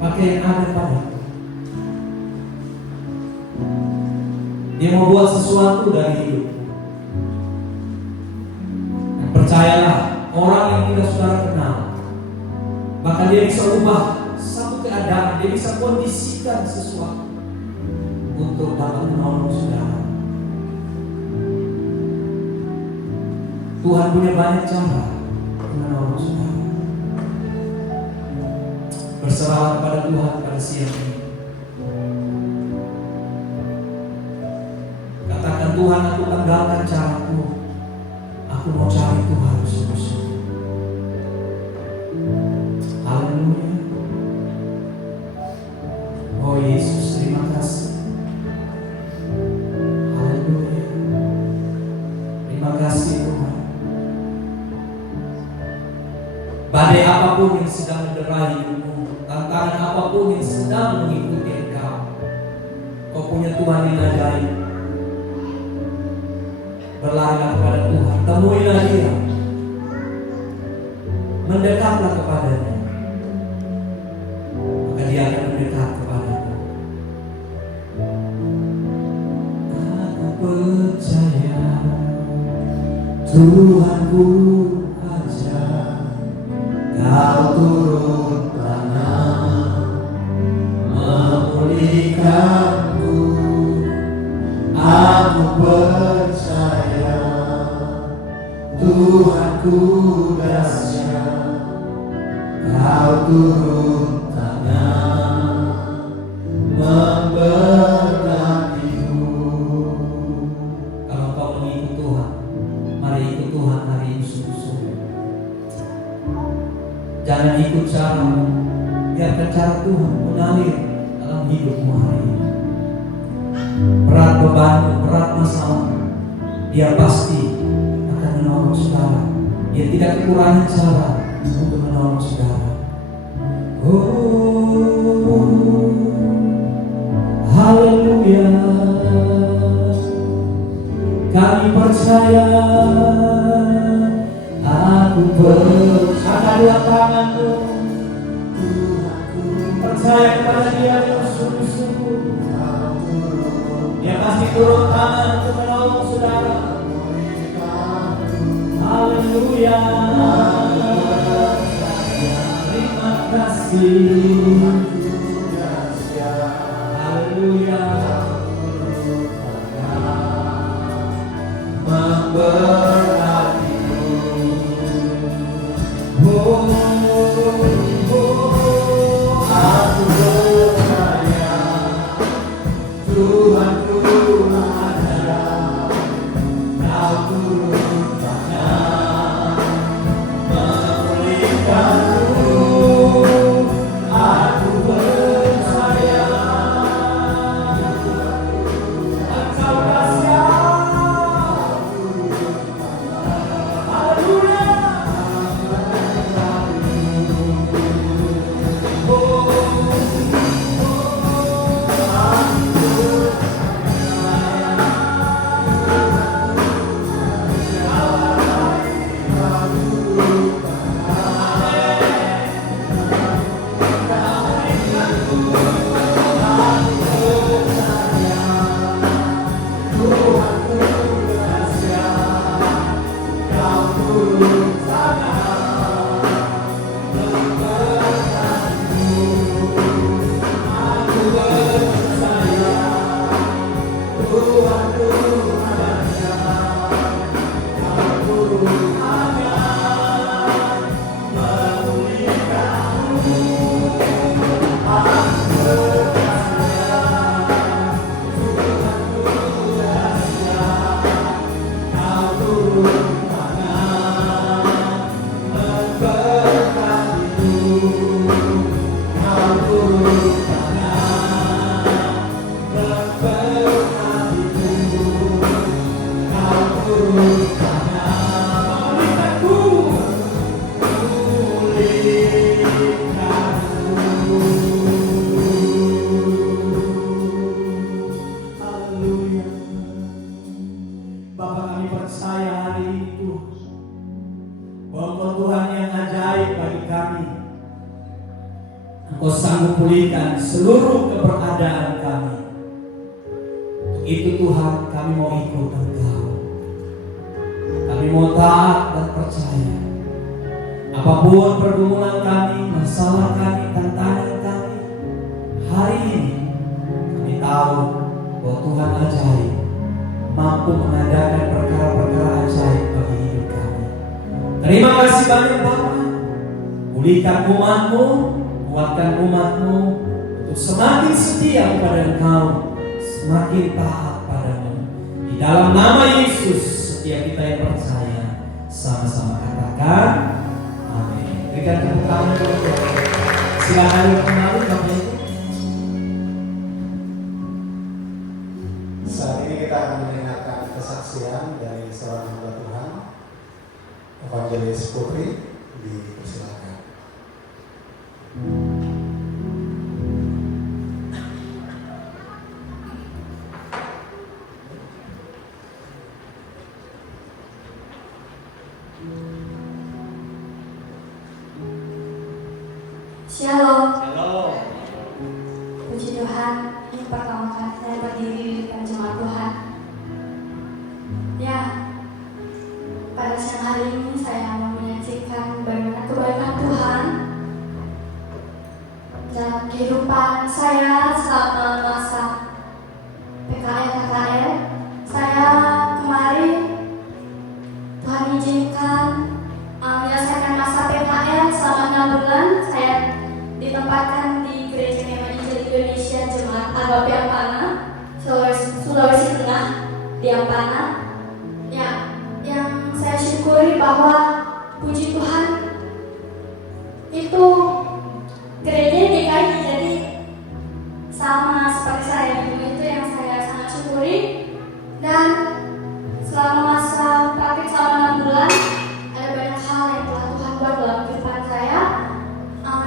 pakai yang ada padaku. Dia mau buat sesuatu dari hidup. Dan percayalah, orang yang tidak saudara kenal, bahkan dia bisa ubah satu keadaan, dia bisa kondisikan sesuatu untuk dapat menolong saudara. Tuhan punya banyak cara untuk menolong saudara. Berserahlah kepada Tuhan pada siang ini. Katakan, Tuhan, aku tinggalkan caraku, aku mau cari Tuhan sungguh-sungguh. Haleluya. Oh Yesus, terima kasih. Haleluya. Terima kasih Tuhan. Badai apapun yang sedang mendera hidupmu, tantangan apapun yang sedang mengikuti engkau, kau punya Tuhan yang ajaib. Berlarilah kepada Tuhan, temuilah Dia, mendekatlah kepadanya, maka Dia akan mendekat kepadamu. Aku percaya Tuhanku aja, Kau turun tangan memulihkanku. Aku percaya Tuhanku dahsyat, Kau turun tangan memberkatiku. Kalau kau mengikut Tuhan, mari ikut Tuhan hari ini sungguh-sungguh. Jangan ikut caramu, biarkan cara Tuhan mengalir dalam hidupmu hari ini. Berat bebanmu, berat masalah, Dia pasti akan menolong saudara. Dia tidak kekurangan cara untuk menolong saudara. Oh, haleluya. Kami percaya, aku percaya tanganmu, Tuhanku percaya kepada Dia yang sungguh-sungguh. Dia pasti turun tangan untuk menolong saudara. Haleluya. Terima kasih. Haleluya. Memberkatiku. Oh, aku percaya Tuhanku ada, Kau turun tangan memulihkanku. Aku percaya pulihkan seluruh keberadaan kami. Untuk itu Tuhan, kami mau ikut Engkau. Kami mau taat dan percaya. Apapun pergumulan kami, masalah kami, tantangan kami, hari ini kami tahu bahwa Tuhan ajaib, mampu mengadakan perkara-perkara ajaib bagi hidup kami. Terima kasih banyak Bapa. Pulihkan umat-Mu, kuatkan umat-Mu untuk semakin setia kepada Engkau, semakin taat padamu. Di dalam nama Yesus, setiap kita yang percaya, sama-sama katakan amin. Berikan tepuk tangan kepada Tuhan. Silakan kembali Bapak Ibu. Saat ini kita akan mendengarkan kesaksian dari seorang hamba Tuhan, Evangelis Putri. Dipersilakan. Shalom. Shalom. Puji Tuhan, ini pertama kali saya berdiri di depan jemaat Tuhan. Ya, pada siang hari ini saya mau menyaksikan bagaimana kebaikan Tuhan dalam kehidupan saya selama masa PKL. Saya kemarin Tuhan izinkan menyelesaikan masa PKL selama 6 bulan. Saya ditempatkan di Gereja Evangelis Indonesia Jemaat Agape Ampana, Sulawesi Tengah di Ampana. Ya, yang saya syukuri bahwa puji Tuhan itu gerejanya DKI, jadi sama seperti saya itu yang saya sangat syukuri. Dan selama masa praktik selama 6 bulan ada banyak hal yang telah Tuhan buat dalam kehidupan saya.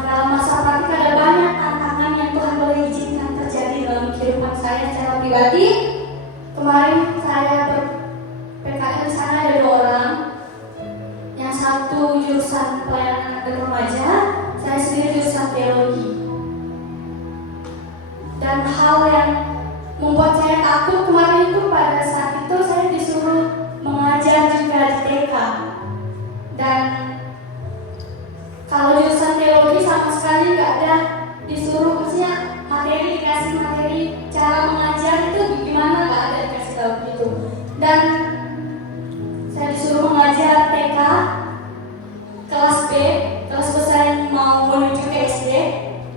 Dalam masa praktik ada banyak tantangan yang Tuhan boleh izinkan terjadi dalam kehidupan saya secara pribadi. Kemarin saya PKL di sana ada 2 orang. Yang satu jurusan pelayanan anak dan remaja, saya sendiri jurusan teologi. Dan hal yang membuat saya takut kemarin itu pada saat itu saya disuruh mengajar juga di TK. Dan kalau jurusan teologi sama sekali nggak ada disuruh, maksudnya dikasih materi cara mengajar itu gimana, nggak ada dikasih tahu gitu. Dan saya disuruh mengajar TK kelas B, kelas besar yang mau menuju ke SD.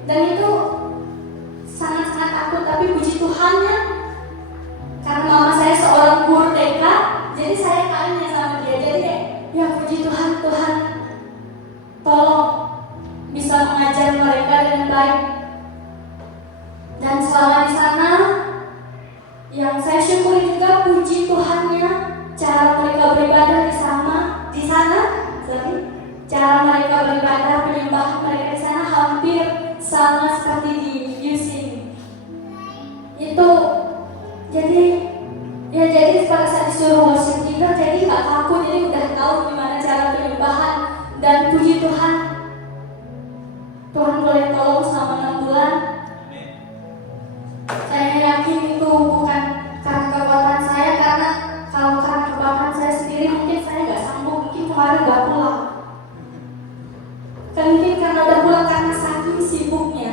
Dan itu sangat-sangat takut, tapi puji Tuhan ya, karena mama saya seorang guru TK, jadi saya tanya sama dia, jadi ya puji Tuhan, Tuhan tolong bisa mengajar mereka dengan baik. Dan selama di sana, yang saya syukuri juga puji Tuhannya, cara mereka beribadah di sana, cara mereka beribadah, penyembahan mereka di sana hampir sama seperti di UC. Itu jadi pada saat disuruh worship juga, jadi nggak takut, jadi udah tahu gimana cara penyembahan. Dan puji Tuhan, Tuhan boleh tolong selama 6 bulan. Saya yakin itu bukan karena kekuatan saya, karena kalau karena kekuatan saya sendiri mungkin saya nggak sanggup, mungkin kemarin nggak pulang. Dan mungkin karena udah pulang karena saking sibuknya.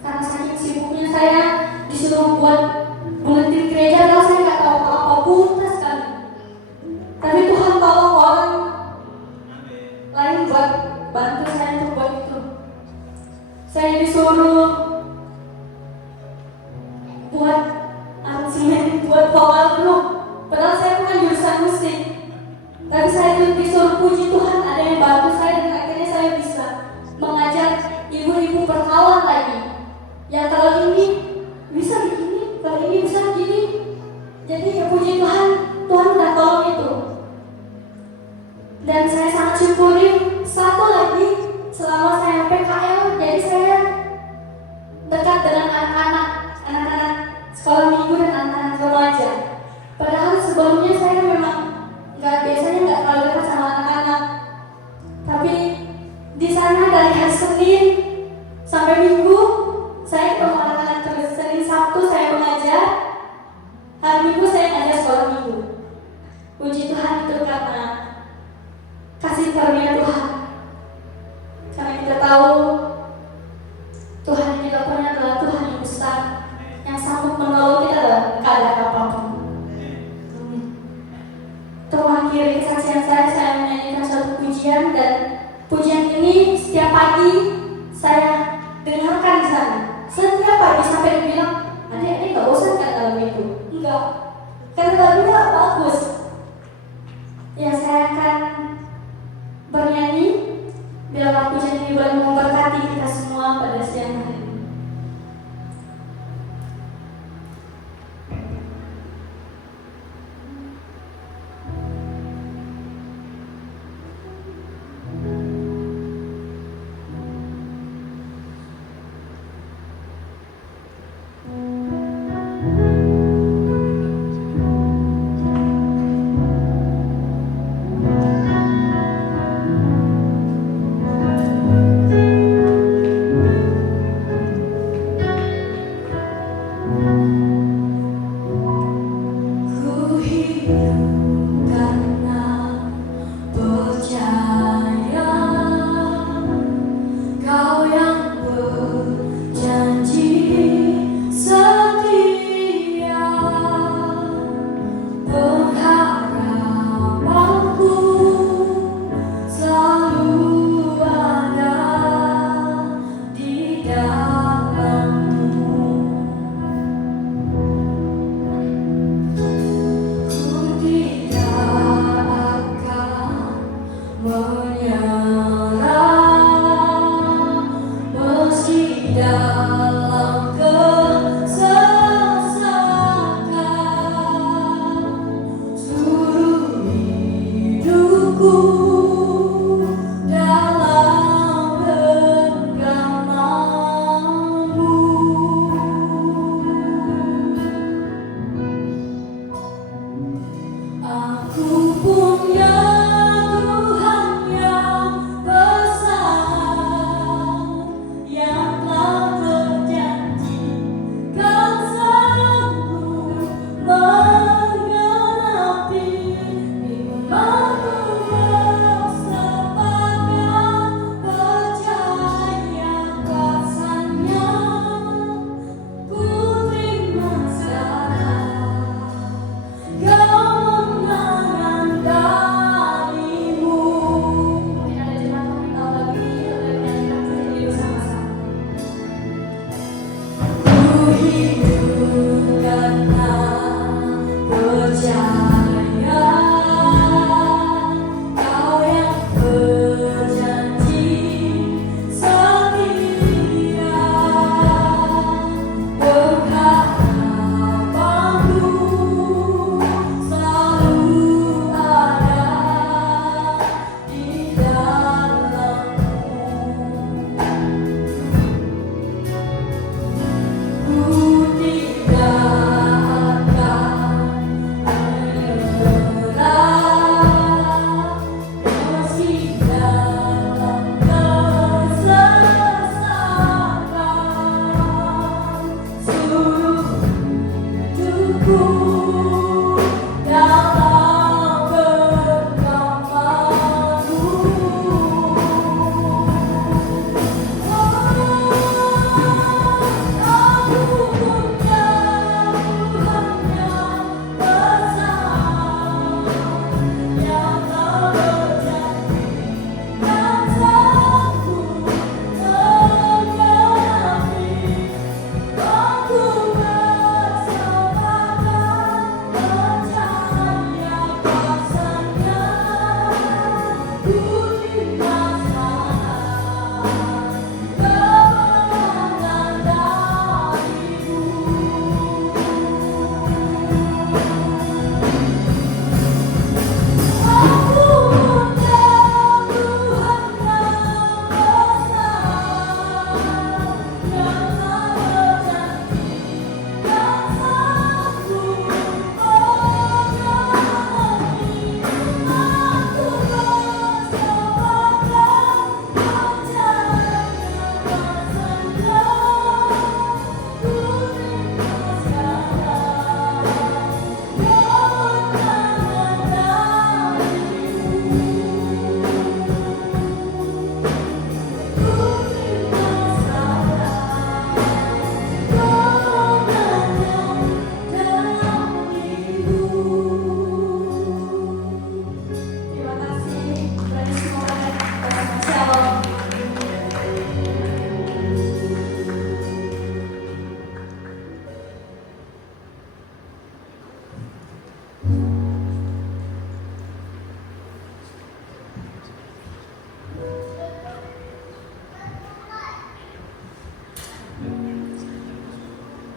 Karena saking sibuknya saya disuruh buat buletin gereja, kalau saya nggak tahu apa-apa, buta sekali. Tapi Tuhan tolong orang lain buat bantu saya untuk buat itu. Saya disuruh buat aransemen, buat vokal grup. Padahal saya bukan jurusan musik. Tapi saya disuruh, puji Tuhan ada yang bantu saya, dan akhirnya saya bisa mengajar ibu-ibu perkawan lagi. Yang kalau ini bisa begini, kalau ini bisa begini. Jadi ya puji Tuhan, Tuhan udah tolong itu. Dan saya sangat syukuri satu lagi, selama saya PKL, jadi saya dekat dengan anak-anak sekolah minggu dan anak-anak remaja. Padahal sebelumnya saya memang biasanya nggak terlalu dekat sama anak-anak. Tapi di sana dari hari Senin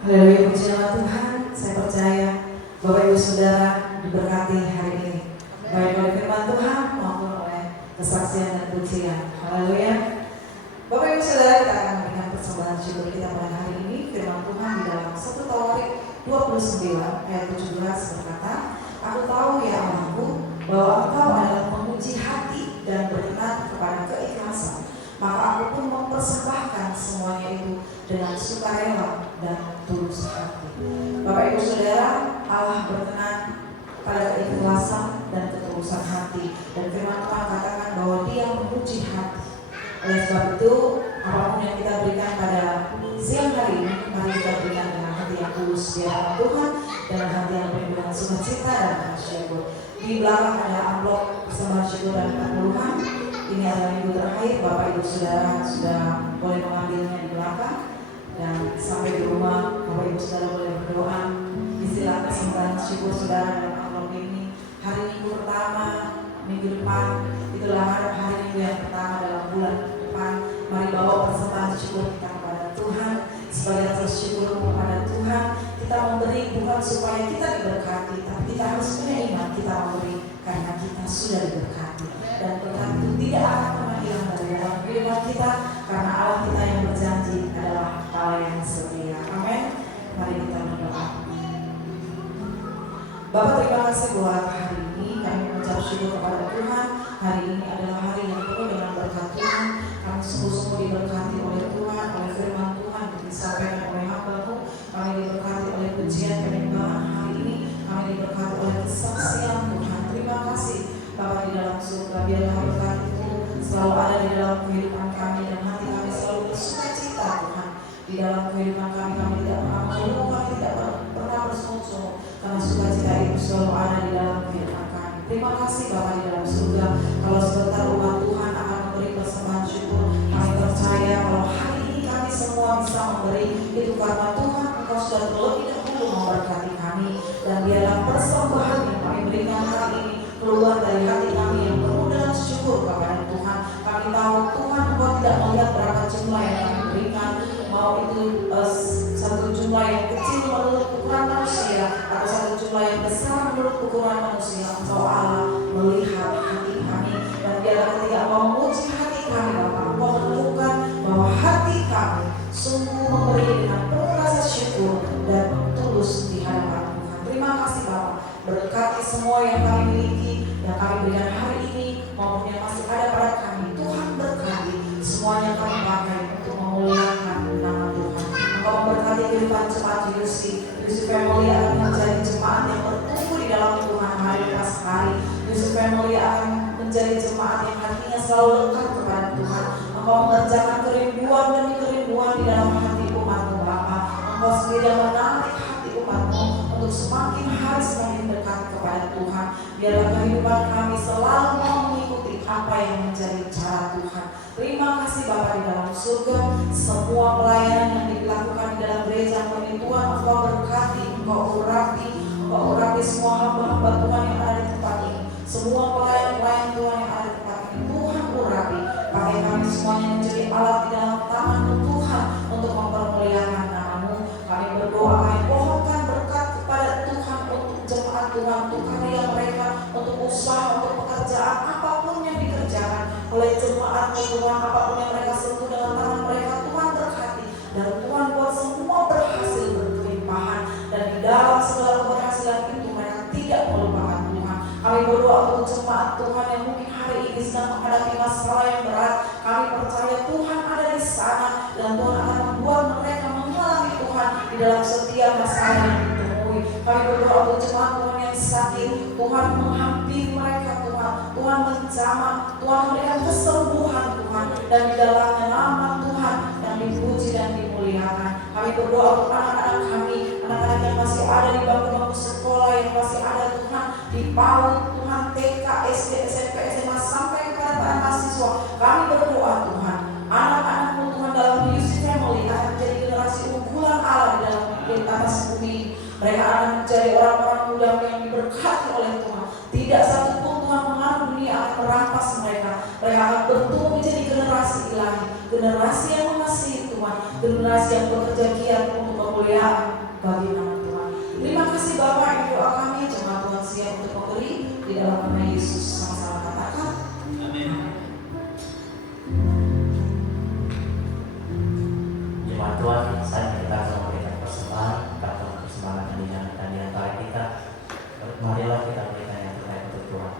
Haleluya, puji nama Tuhan. Saya percaya Bapak Ibu Saudara diberkati hari ini, baik oleh firman Tuhan maupun oleh kesaksian dan pujian. Haleluya. Bapak Ibu Saudara, kita akan memberikan persembahan syukur kita pada hari ini. Firman Tuhan di dalam 1 Tawarik 29 ayat 17 berkata, "Aku tahu ya Allahku, bahwa Engkau adalah penguji hati dan berkenan kepada keikhlasan. Maka aku pun mempersembahkan semuanya itu dengan sukarela dan tulus hati." Bapak Ibu Saudara, Allah berkenan pada keikhlasan dan ketulusan hati. Dan firman Tuhan katakan bahwa Dia menguji hati. Oleh sebab itu, apapun yang kita berikan pada siang hari ini, mari kita berikan dengan hati yang tulus di hadapan Tuhan, dengan hati yang penuh dengan sukacita dan syukur. Di belakang ada amplop persembahan syukur dan perpuluhan. Ini adalah minggu terakhir, Bapak Ibu Saudara sudah boleh mengambilnya di belakang. Dan sampai di rumah, Bapak Ibu Saudara boleh berdoa. Isilah persembahan syukur Saudara dalam amplop ini. Hari Minggu pertama, minggu depan, itulah hari Minggu yang pertama dalam bulan depan. Mari bawa persembahan syukur kita kepada Tuhan. sebagai rasa syukur kepada Tuhan. Kita memberi bukan supaya kita diberkati, tapi kita harus punya iman kita memberi karena kita sudah diberkati. Dan berkat itu tidak akan pernah hilang dari dalam kehidupan kita, karena Allah kita yang berjanji adalah Allah yang setia. Amin. Mari kita berdoa. Bapak, terima kasih buat hari ini. Kami mengucap syukur kepada Tuhan. Hari ini adalah hari yang penuh dengan berkat Tuhan. Kami sungguh-sungguh diberkati oleh Tuhan, oleh firman Tuhan yang disampaikan oleh hamba-Mu. Kami diberkati oleh pujian penyembahan hari ini. Kami diberkati oleh kesaksian Tuhan. Terima kasih Bapak di dalam surga. Biarlah berkat itu selalu ada di dalam kehidupan kami, dan hati kami selalu bersukacita Tuhan. Di dalam kehidupan kami, kami tidak pernah mengeluh, kami tidak pernah bersungut-sungut, karena sukacita itu selalu ada di dalam kehidupan kami. Terima kasih Bapak di dalam surga. Kalau sebentar umat Tuhan akan memberi persembahan syukur, kami percaya kalau hari ini kami semua bisa memberi itu karena Tuhan Engkau sudah terlebih dahulu memberkati kami. Dan biarlah persembahan yang kami berikan hari ini keluar dari hati kami yang penuh dengan syukur kepada Tuhan. Kami tahu Tuhan Engkau tidak melihat berapa jumlah yang kami berikan, mau itu satu jumlah yang kecil menurut ukuran manusia atau satu jumlah yang besar menurut ukuran manusia. Engkau Allah melihat hati kami, dan biarlah ketika Engkau menguji hati kami Bapak, Engkau menemukan bahwa hati kami sungguh memberi dengan penuh rasa syukur dan tulus di hadapan Tuhan. Terima kasih Bapak, berkati semua yang kami miliki, yang kami berikan hari ini maupun yang masih ada pada kami. Tuhan berkati semuanya kami pakai untuk memuliakan nama Tuhan. Engkau memberkati kehidupan jemaat Yusi Family akan menjadi jemaat yang bertumbuh di dalam Tuhan hari pas hari. Yusi Family akan menjadi jemaat yang hatinya selalu lekat kepada Tuhan. Engkau mengerjakan kerinduan demi kerinduan di dalam hati umat-Mu Bapa. Engkau sendiri yang menarik hati umat-Mu untuk semakin hari semakin dekat kepada Tuhan. Biarlah kehidupan kami selalu mau mengikuti apa yang menjadi cara Tuhan. Terima kasih Bapa di dalam surga. Semua pelayanan yang dilakukan di dalam gereja ini Tuhan Engkau berkati, Engkau urapi semua hamba-hamba Tuhan yang ada di tempat ini. Semua pelayan-pelayan Tuhan yang ada di tempat ini Tuhan urapi. Pakai kami semuanya menjadi alat di dalam tangan-Mu Tuhan untuk mempermuliakan nama-Mu. Kami berdoa, kami pohonkan berkat kepada Tuhan untuk jemaat Tuhan, untuk karya mereka, untuk usaha, untuk pekerjaan apapun yang dikerjakan oleh jemaat-Mu Tuhan, apapun yang mereka sentuh dengan tangan mereka, Tuhan berkati. Dan Tuhan buat semua berhasil berkelimpahan, dan di dalam segala keberhasilan itu mereka tidak melupakan Tuhan. Kami berdoa untuk jemaat Tuhan yang mungkin hari ini sedang menghadapi masalah yang berat. Kami percaya Tuhan ada di sana, dan Tuhan akan membuat mereka mengalami Tuhan di dalam setiap masalah yang ditemui. Kami berdoa untuk jemaat Tuhan yang sakit, Tuhan menghampiri mereka Tuhan. Tuhan menjamah, Tuhan memberikan kesembuhan Tuhan, dan di dalamnya nama Tuhan yang dipuji dan dimuliakan. Kami berdoa untuk anak-anak kami, anak-anak yang masih ada di bangku-bangku sekolah, yang masih ada Tuhan di PAUD, Tuhan TK, SD, SMP, SMA sampai kepada para mahasiswa. Kami berdoa Tuhan, anak-anak-Mu Tuhan dalam Yusi Family akan menjadi generasi unggulan Allah di dalam atas bumi. Mereka akan menjadi orang-orang muda yang diberkati oleh Tuhan. Tidak satu pun Tuhan pengaruh dunia akan merampas mereka. Mereka akan bertumbuh menjadi generasi ilahi, generasi yang mengasihi Tuhan, generasi yang bekerja giat untuk kemuliaan bagi nama Tuhan. Terima kasih Bapak, yang doa kami jemaat Tuhan siap untuk memberi di dalam nama Yesus. Sama-sama katakan Amin. Jemaat Tuhan, saat kita akan memberikan persembahan, persembahan di antara kita. Marilah kita berikan yang terbaik untuk Tuhan.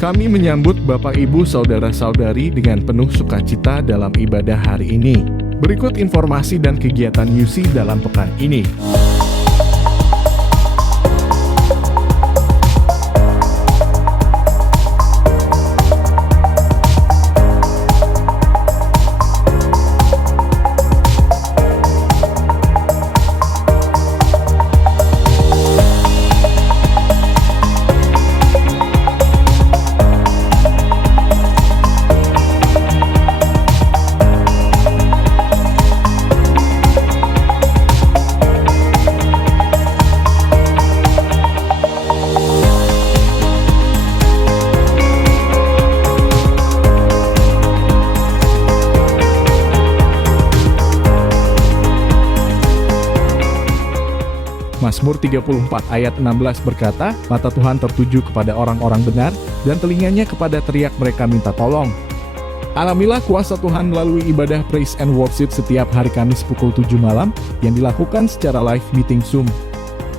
Kami menyambut Bapak Ibu Saudara-saudari dengan penuh sukacita dalam ibadah hari ini. Berikut informasi dan kegiatan UC dalam pekan ini. Mazmur 34 ayat 16 berkata, mata Tuhan tertuju kepada orang-orang benar, dan telinganya kepada teriak mereka minta tolong. Alamilah kuasa Tuhan melalui ibadah Praise and Worship setiap hari Kamis pukul 7 malam, yang dilakukan secara live meeting Zoom.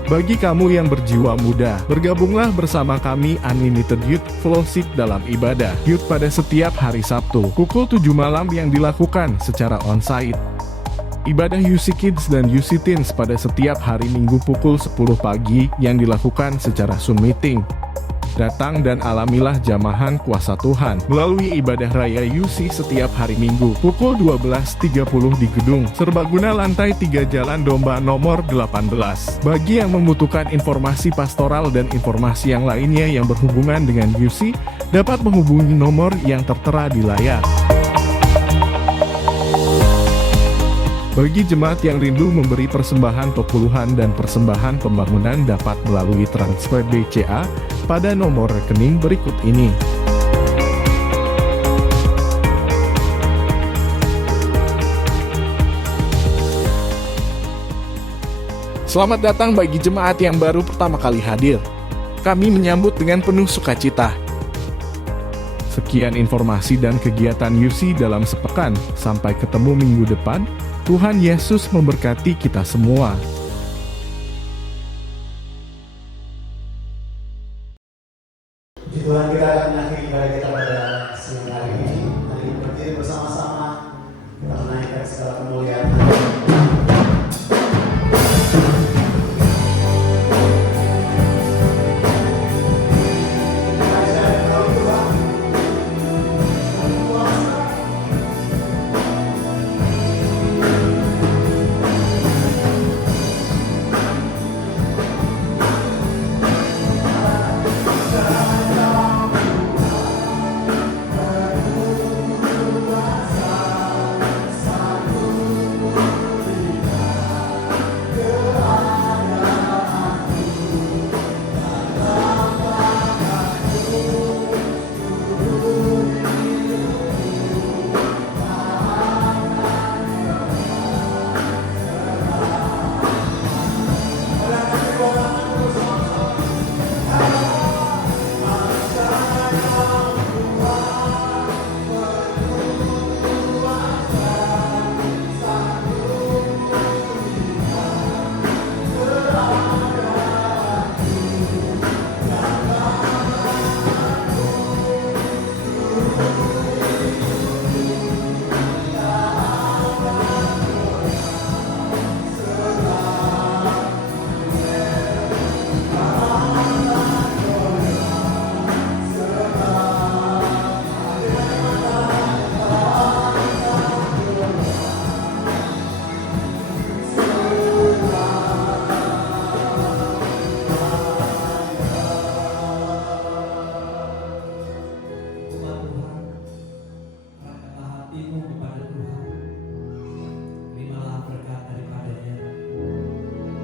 Bagi kamu yang berjiwa muda, bergabunglah bersama kami Unlimited Youth Fellowship dalam ibadah Youth pada setiap hari Sabtu, pukul 7 malam yang dilakukan secara on-site. Ibadah UC Kids dan UC Teens pada setiap hari Minggu pukul 10 pagi yang dilakukan secara Zoom meeting. Datang dan alamilah jamahan kuasa Tuhan melalui ibadah raya UC setiap hari Minggu pukul 12.30 di gedung Serbaguna lantai 3 Jalan Domba nomor 18. Bagi yang membutuhkan informasi pastoral dan informasi yang lainnya yang berhubungan dengan UC, dapat menghubungi nomor yang tertera di layar. Bagi jemaat yang rindu memberi persembahan pepuluhan dan persembahan pembangunan dapat melalui transfer BCA pada nomor rekening berikut ini. Selamat datang bagi jemaat yang baru pertama kali hadir. Kami menyambut dengan penuh sukacita. Sekian informasi dan kegiatan UC dalam sepekan. Sampai ketemu minggu depan. Tuhan Yesus memberkati kita semua. Puji Tuhan, kita akan mengakhiri ibadah kita pada siang hari ini. Mari kita berdiri bersama-sama. Kita menaikkan segala kemuliaan.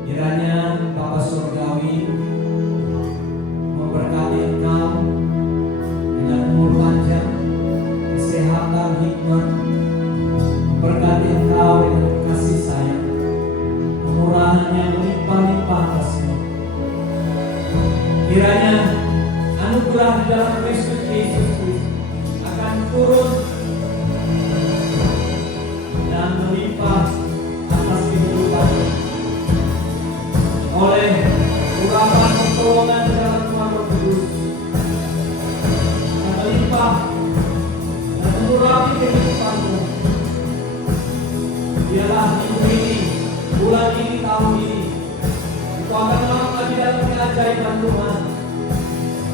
Kiranya Bapa Surgawi memberkati engkau dengan umur panjang, kesehatan, hikmat, memberkati engkau dengan kasih sayang, kemurahan yang melimpah-limpah atasmu. Kiranya anugerah dalam Kristus Yesus akan turun dan melimpah atas kehidupan oleh urapan pertolongan dalam Tuhan Roh Kudus. urapi kehidupanmu. Biarlah minggu ini, bulan ini, tahun ini, Engkau akan melakukan di dalam keajaiban Tuhan,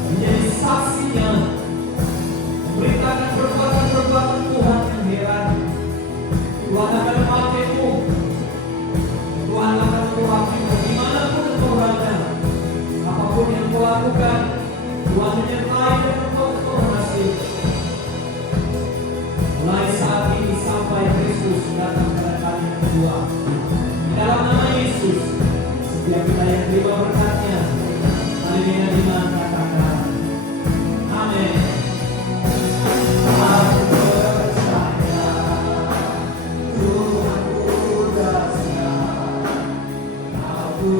menjadi saksinya, memberitakan perbuatan-perbuatan Tuhan yang heran. Tuhan akan memakaimu, Tuhan akan mengurapimu dimanapun engkau berada, apapun yang kau lakukan, Tuhan menyertai dan engkau berhasil. Mulai saat ini sampai Kristus datang pada kali yang kedua, di dalam nama Yesus, setiap kita yang terima berkat-Nya, hari ini iman katakan, amin. Aku percaya Tuhan ku dahsyat, aku